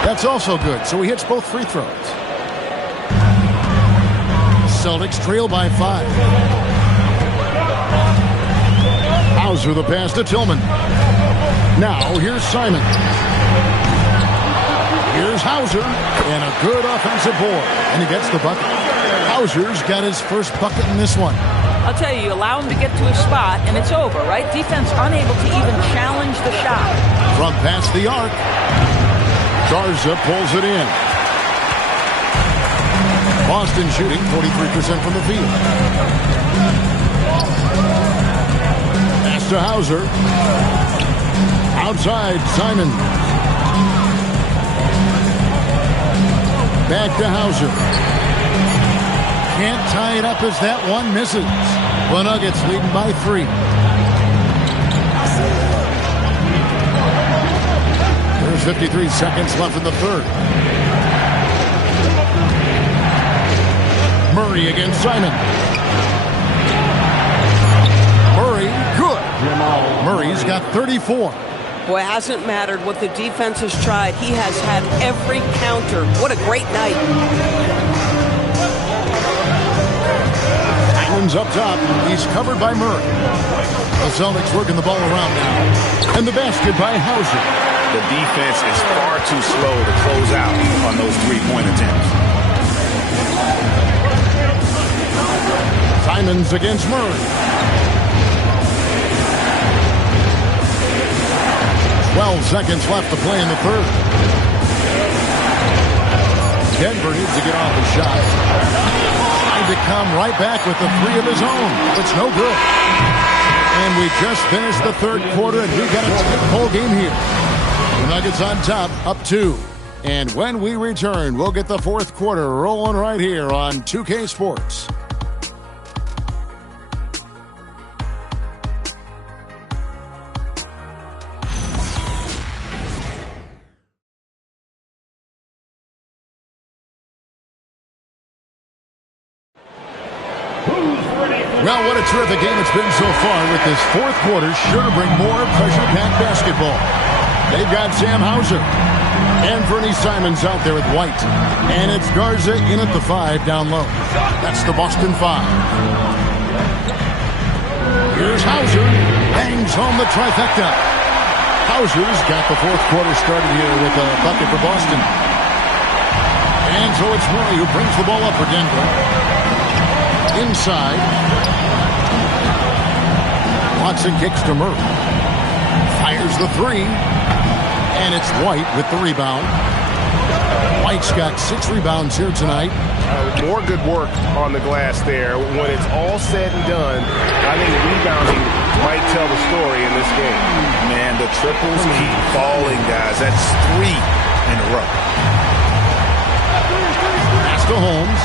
That's also good, so he hits both free throws. Celtics trail by 5. Hauser the pass to Tillman. Now here's Simon. Here's Hauser, and a good offensive board, and he gets the bucket. Hauser's got his first bucket in this one. I'll tell you, allow him to get to his spot, and it's over, right? Defense unable to even challenge the shot. From past the arc. Garza pulls it in. Boston shooting 43% from the field. Pass to Hauser. Outside, Simon. Back to Hauser. Can't tie it up as that one misses. The Nuggets leading by 3. There's 53 seconds left in the third. Murray against Simon. Murray, good. Murray's got 34. Boy, it hasn't mattered what the defense has tried. He has had every counter. What a great night. Simon's up top. He's covered by Murray. The Celtics working the ball around now. And the basket by Hauser. The defense is far too slow to close out on those three-point attempts. Simons against Murray. 12 seconds left to play in the third. Denver needs to get off the shot. Trying to come right back with the 3 of his own. It's no good. And we just finished the third quarter, and we got a tight ball game here. The Nuggets on top, up 2. And when we return, we'll get the fourth quarter rolling right here on 2K Sports. Well, what a terrific game it's been so far, with this fourth quarter sure to bring more pressure-packed basketball. They've got Sam Hauser and Bernie Simons out there with White. And it's Garza in at the 5 down low. That's the Boston 5. Here's Hauser. Bangs home the trifecta. Hauser's got the fourth quarter started here with a bucket for Boston. And so it's Murray who brings the ball up for Denver. Inside. Watson kicks to Murray. Fires the 3. And it's White with the rebound. White's got 6 rebounds here tonight. More good work on the glass there. When it's all said and done, I think rebounding might tell the story in this game. Man, the triples keep falling, guys. That's 3 in a row. Pass to Holmes.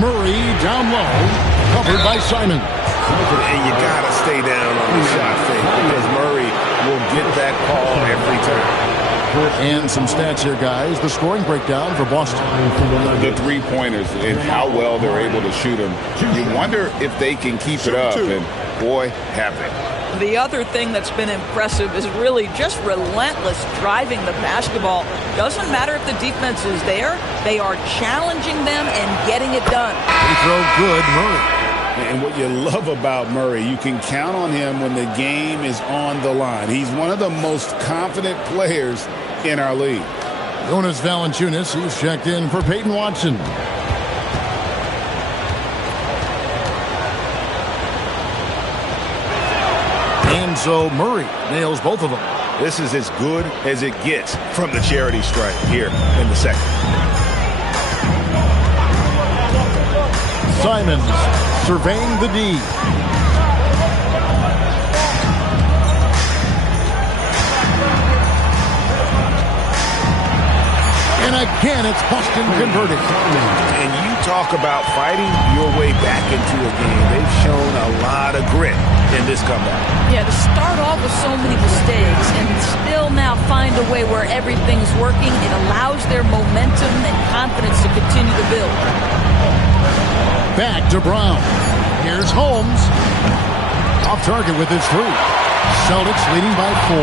Murray down low, covered by Simon. And you got to stay down on the shot fake because Murray will get that call every time. And some stats here, guys. The scoring breakdown for Boston. The three-pointers and how well they're able to shoot them. You wonder if they can keep it up, and boy, have they. The other thing that's been impressive is really just relentless driving the basketball. Doesn't matter if the defense is there. They are challenging them and getting it done. Free throw good, Murray. And what you love about Murray, you can count on him when the game is on the line. He's one of the most confident players in our league. Jonas Valanciunas, he's checked in for Peyton Watson. And so Murray nails both of them. This is as good as it gets from the charity stripe here in the second. Simons surveying the D. And again, it's Boston converting. And you talk about fighting your way back into a game. They've shown a lot of grit in this comeback. Yeah, to start off with so many mistakes and still now find a way where everything's working, it allows their momentum and confidence to continue to build. Back to Brown. Here's Holmes. Off target with his three. Celtics leading by 4.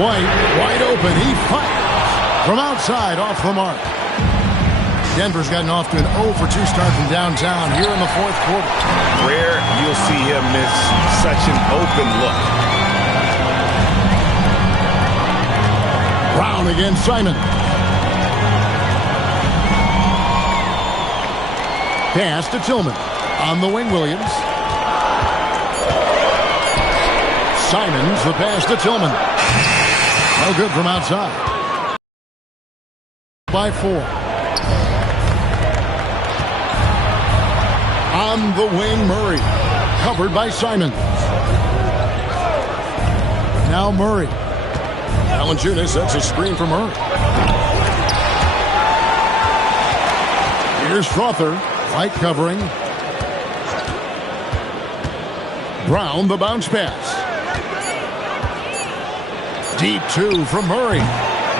White, wide open. He fires from outside, off the mark. Denver's gotten off to an 0 for 2 start from downtown here in the fourth quarter. Rare you'll see him miss such an open look. Brown against Simon. Pass to Tillman. On the wing, Williams. Simons, the pass to Tillman. No good from outside. By 4. On the wing, Murray. Covered by Simons. Now Murray. Valanciunas sets a screen for Murray. Here's Frother. White covering. Brown, the bounce pass. Deep 2 from Murray.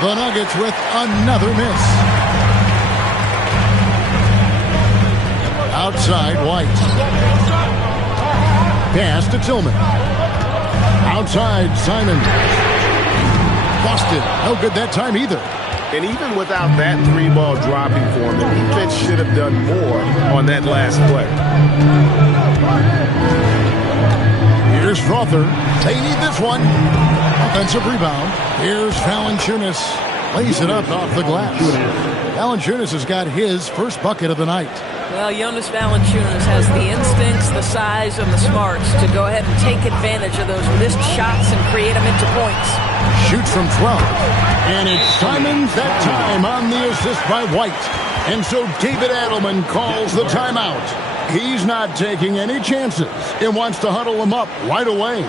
The Nuggets with another miss. Outside, White. Pass to Tillman. Outside, Simon. Boston, no good that time either. And even without that 3-ball dropping for him, the defense should have done more on that last play. Here's Frother. They need this one. Offensive rebound. Here's Valanciunas. Lays it up off the glass. Valanciunas has got his first bucket of the night. Well, Jonas Valanciunas has the instincts, the size, and the smarts to go ahead and take advantage of those missed shots and create them into points. Shoots from 12. And it's Simons that time on the assist by White. And so David Adelman calls the timeout. He's not taking any chances and wants to huddle them up right away.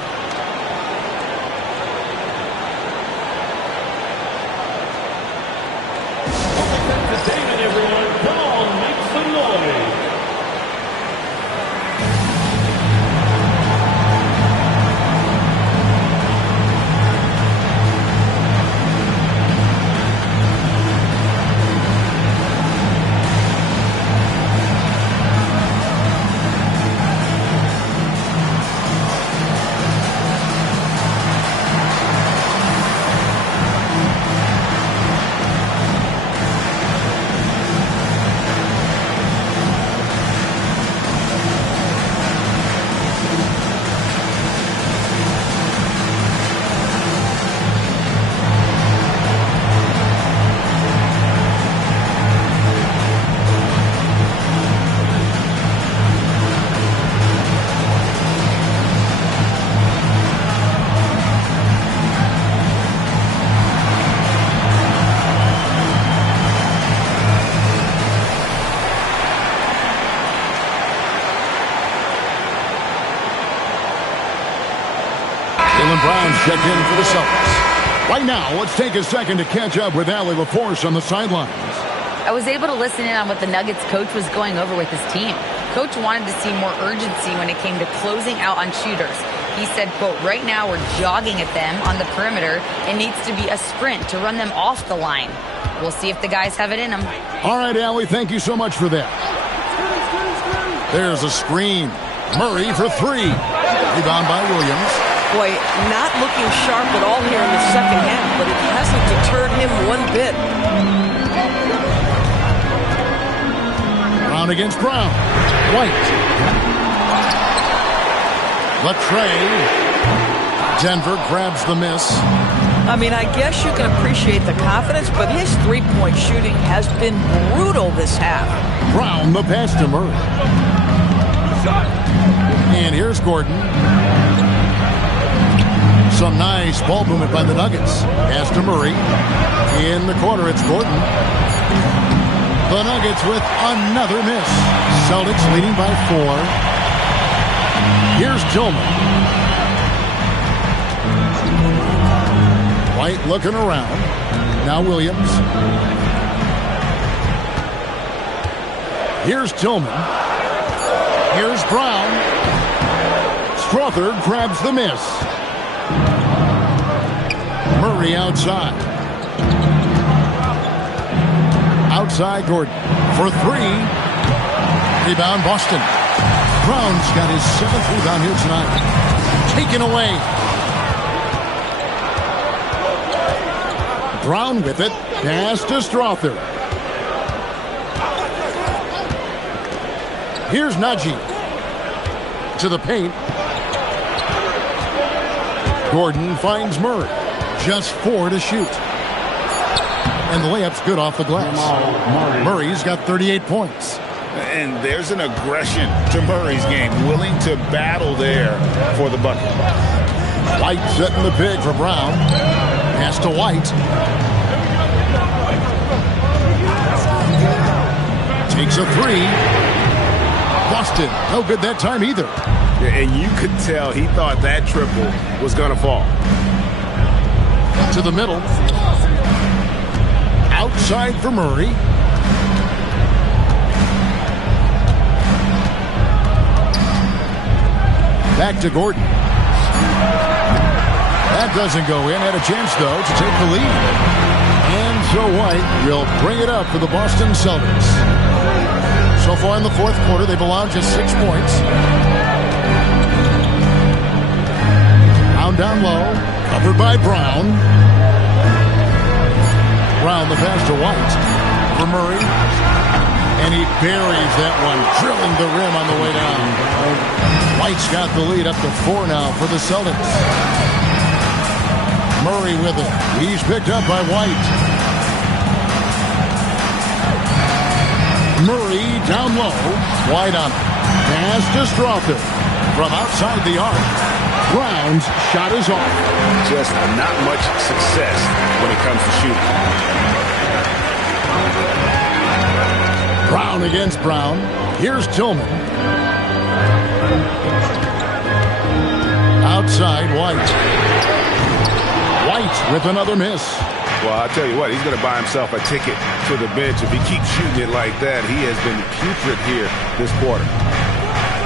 Brown's checked in for the Celtics. Right now, let's take a second to catch up with Allie LaForce on the sidelines. I was able to listen in on what the Nuggets coach was going over with his team. Coach wanted to see more urgency when it came to closing out on shooters. He said, quote, right now we're jogging at them on the perimeter. It needs to be a sprint to run them off the line. We'll see if the guys have it in them. All right, Allie, thank you so much for that. There's a screen. Murray for three. Rebound by Williams. Boy, not looking sharp at all here in the second half, but it hasn't deterred him one bit. Brown against Brown. White. Latre. Denver grabs the miss. I mean, I guess you can appreciate the confidence, but his three-point shooting has been brutal this half. Brown, the pass to Murray. And here's Gordon. Some nice ball movement by the Nuggets. Pass to Murray. In the corner, it's Gordon. The Nuggets with another miss. Celtics leading by 4. Here's Tillman. White looking around. Now Williams. Here's Tillman. Here's Brown. Strother grabs the miss. Murray outside. Outside Gordon for three. Rebound Boston. Brown's got his 7th rebound here tonight. Taken away. Brown with it. Pass to Strother. Here's Najee. To the paint. Gordon finds Murray. Just 4 to shoot. And the layup's good off the glass. Murray's got 38 points. And there's an aggression to Murray's game. Willing to battle there for the bucket. White setting the pick for Brown. Pass to White. Takes a three. Boston, no good that time either. And you could tell he thought that triple was going to fall. To the middle. Outside for Murray. Back to Gordon. That doesn't go in. Had a chance, though, to take the lead. And so White will bring it up for the Boston Celtics. So far in the fourth quarter, they've allowed just 6 points. Brown down low. Covered by Brown. Brown the pass to White. For Murray. And he buries that one, drilling the rim on the way down. White's got the lead up to 4 now for the Celtics. Murray with it. He's picked up by White. Murray down low. White on it. Pass to Strother. From outside the arc. Brown's shot is off. Just not much success when it comes to shooting. Brown against Brown. Here's Tillman. Outside White. White with another miss. Well, I'll tell you what, he's going to buy himself a ticket to the bench. If he keeps shooting it like that, he has been putrid here this quarter.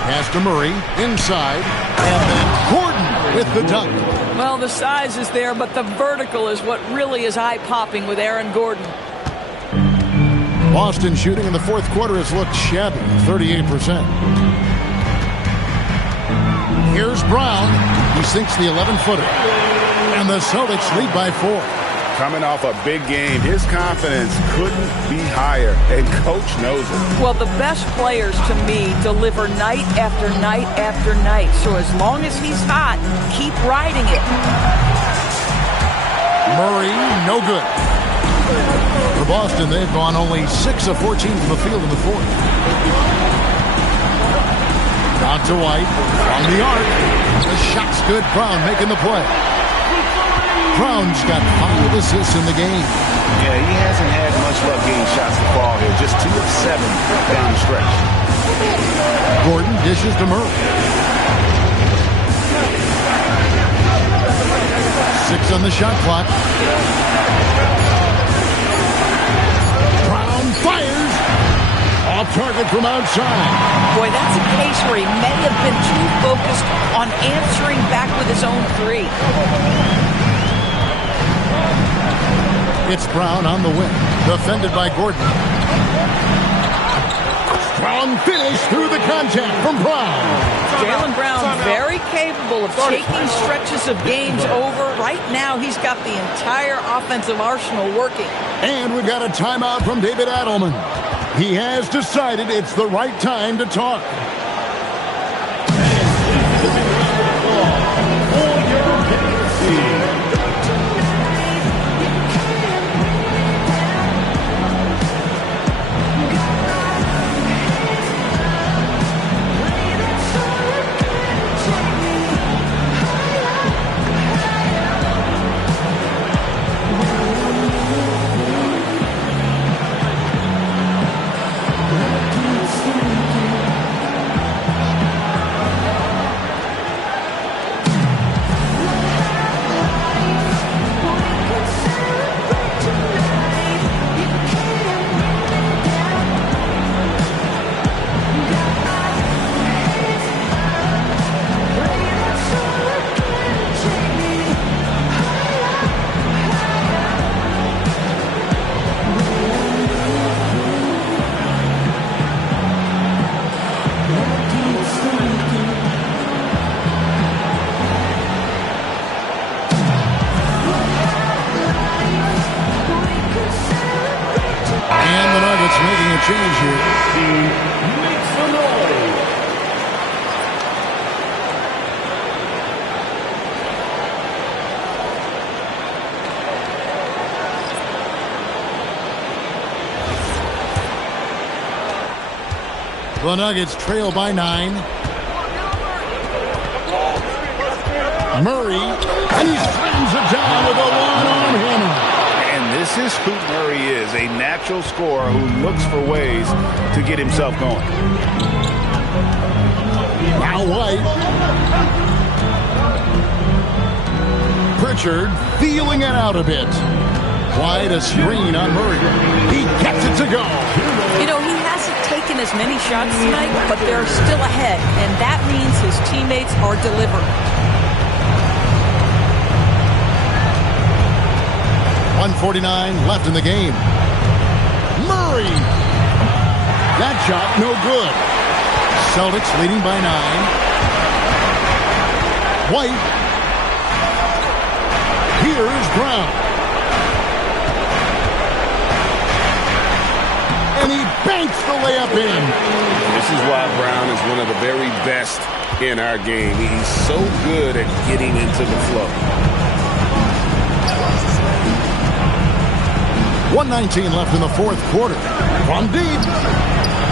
Pass to Murray, inside, and then Gordon with the dunk. Well, the size is there, but the vertical is what really is eye-popping with Aaron Gordon. Boston shooting in the fourth quarter has looked shabby, 38%. Here's Brown. He sinks the 11-footer. And the Celtics lead by 4. Coming off a big game, his confidence couldn't be higher, and Coach knows it. Well, the best players, to me, deliver night after night after night. So as long as he's hot, keep riding it. Murray, no good. For Boston, they've gone only 6 of 14 from the field in the fourth. Out to White, on the arc. The shot's good. Brown making the play. Brown's got 5 assists in the game. Yeah, he hasn't had much luck getting shots to fall here. Just 2 of 7 down the stretch. Gordon dishes to Murray. 6 on the shot clock. Brown fires. Off target from outside. Boy, that's a case where he may have been too focused on answering back with his own three. It's Brown on the wing. Defended by Gordon. Strong finish through the contact from Brown. Jaylen Brown, very capable of taking stretches of games over. Right now, he's got the entire offensive arsenal working. And we've got a timeout from David Adelman. He has decided it's the right time to talk. Making a change here. Makes the noise. The Nuggets trail by 9. Murray, and he slams it down with a one-arm hammer. This is who Murray is, a natural scorer who looks for ways to get himself going. Now White. Pritchard feeling it out a bit. White, a screen on Murray. He gets it to go. You know, he hasn't taken as many shots tonight, but they're still ahead, and that means his teammates are delivering. 1:49 left in the game. Murray. That shot no good. Celtics leading by 9. White. Here's Brown. And he banks the layup in. This is why Brown is one of the very best in our game. He's so good at getting into the flow. 1:19 left in the fourth quarter. From deep,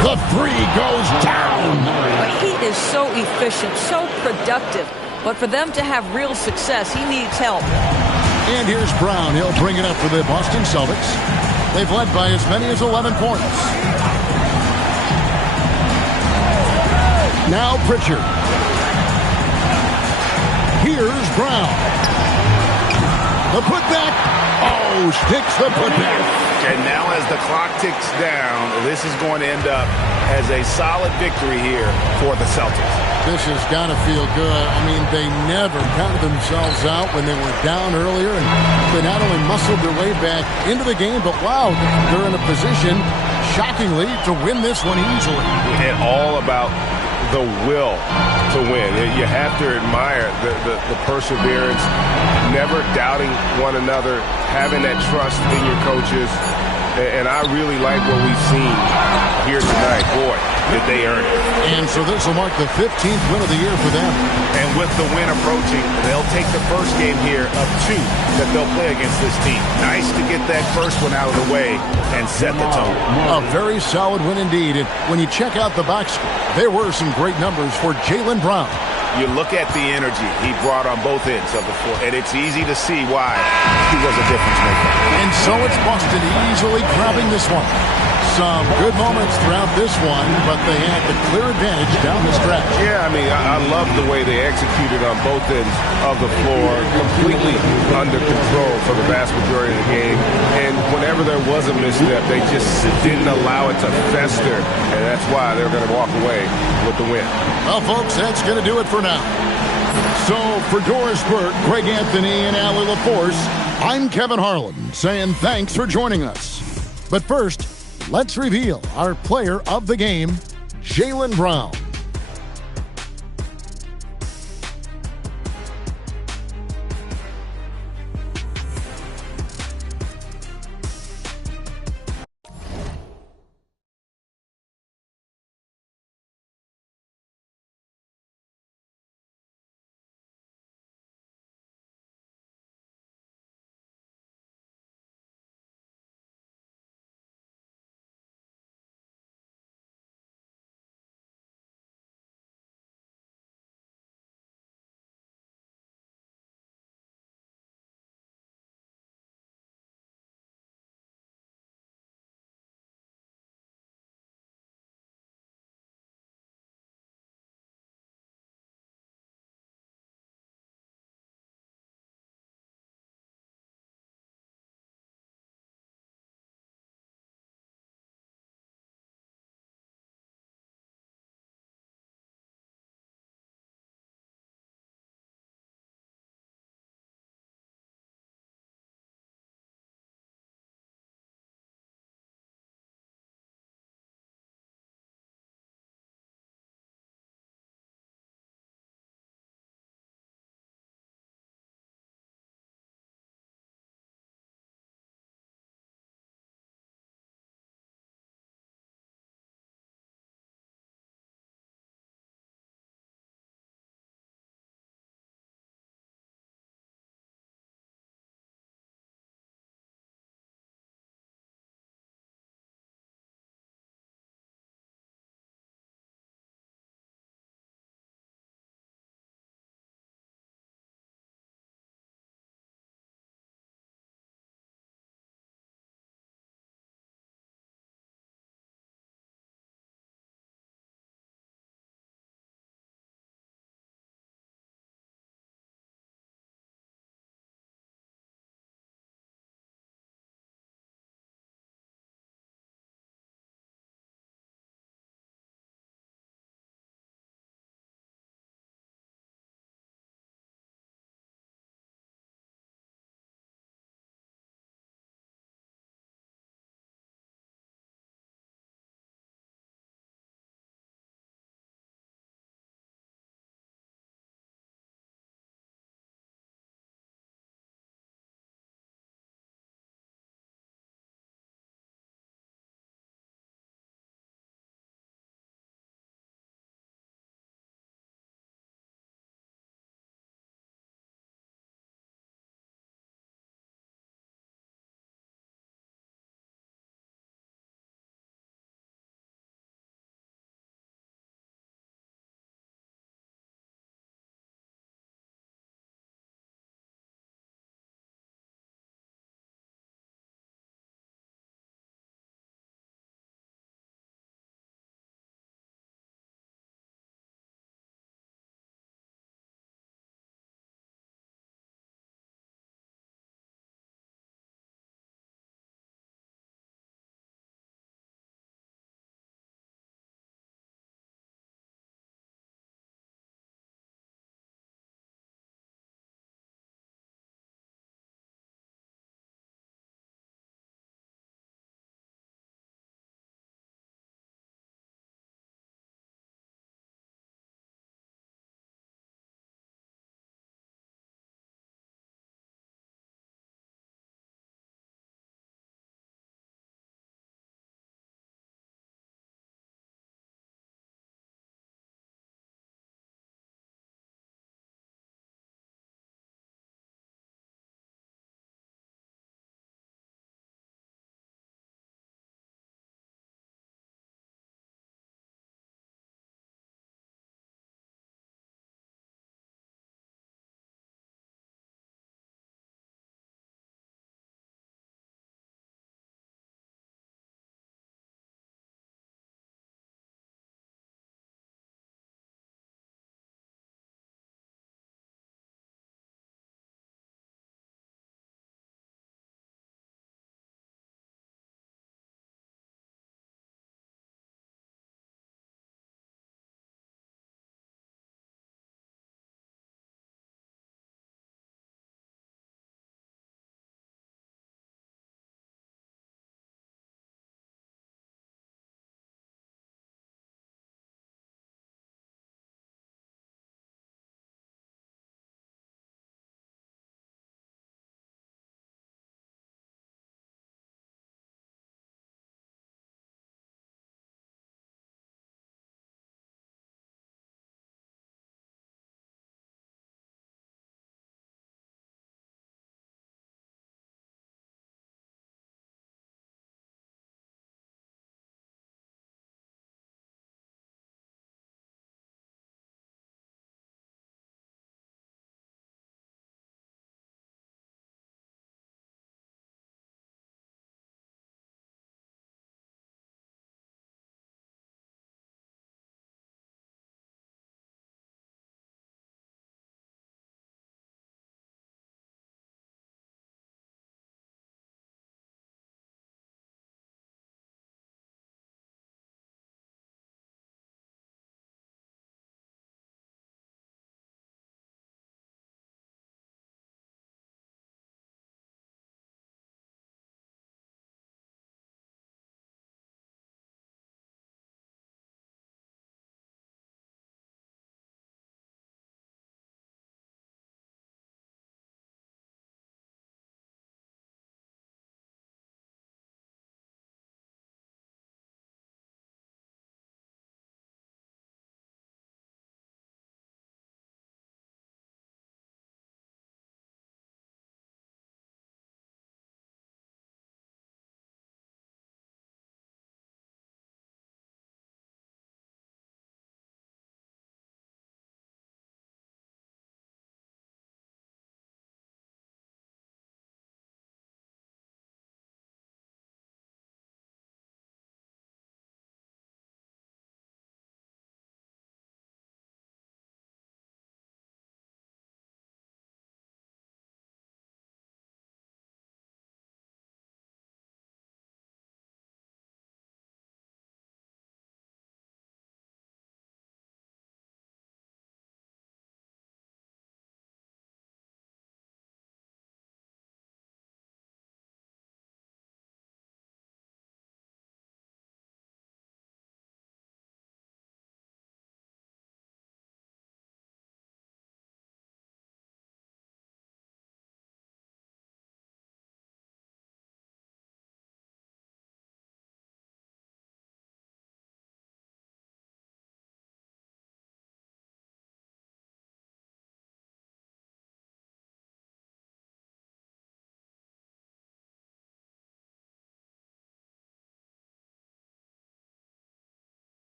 the three goes down. But he is so efficient, so productive. But for them to have real success, he needs help. And here's Brown. He'll bring it up for the Boston Celtics. They've led by as many as 11 points. Now Pritchard. Here's Brown. The putback. Oh, sticks the putback. And now as the clock ticks down, this is going to end up as a solid victory here for the Celtics. This has got to feel good. I mean, they never counted themselves out when they were down earlier, and they not only muscled their way back into the game, but wow, they're in a position, shockingly, to win this one easily. And all about the will to win. You have to admire the perseverance, never doubting one another, having that trust in your coaches. And I really like what we've seen here tonight. Boy, did they earn it. And so this will mark the 15th win of the year for them. And with the win approaching, they'll take the first game here of 2 that they'll play against this team. Nice to get that first one out of the way and set the tone. A very solid win indeed. And when you check out the box score, there were some great numbers for Jaylen Brown. You look at the energy he brought on both ends of the floor, and it's easy to see why he was a difference maker. And so it's Boston easily grabbing this one. Some good moments throughout this one, but they had the clear advantage down the stretch. Yeah, I mean, I love the way they executed on both ends of the floor, completely under control for the vast majority of the game. And whenever there was a misstep, they just didn't allow it to fester, and that's why they're going to walk away with the win. Well, folks, that's going to do it for now. So, for Doris Burke, Greg Anthony, and Allie LaForce, I'm Kevin Harlan, saying thanks for joining us. But first, let's reveal our player of the game, Jaylen Brown.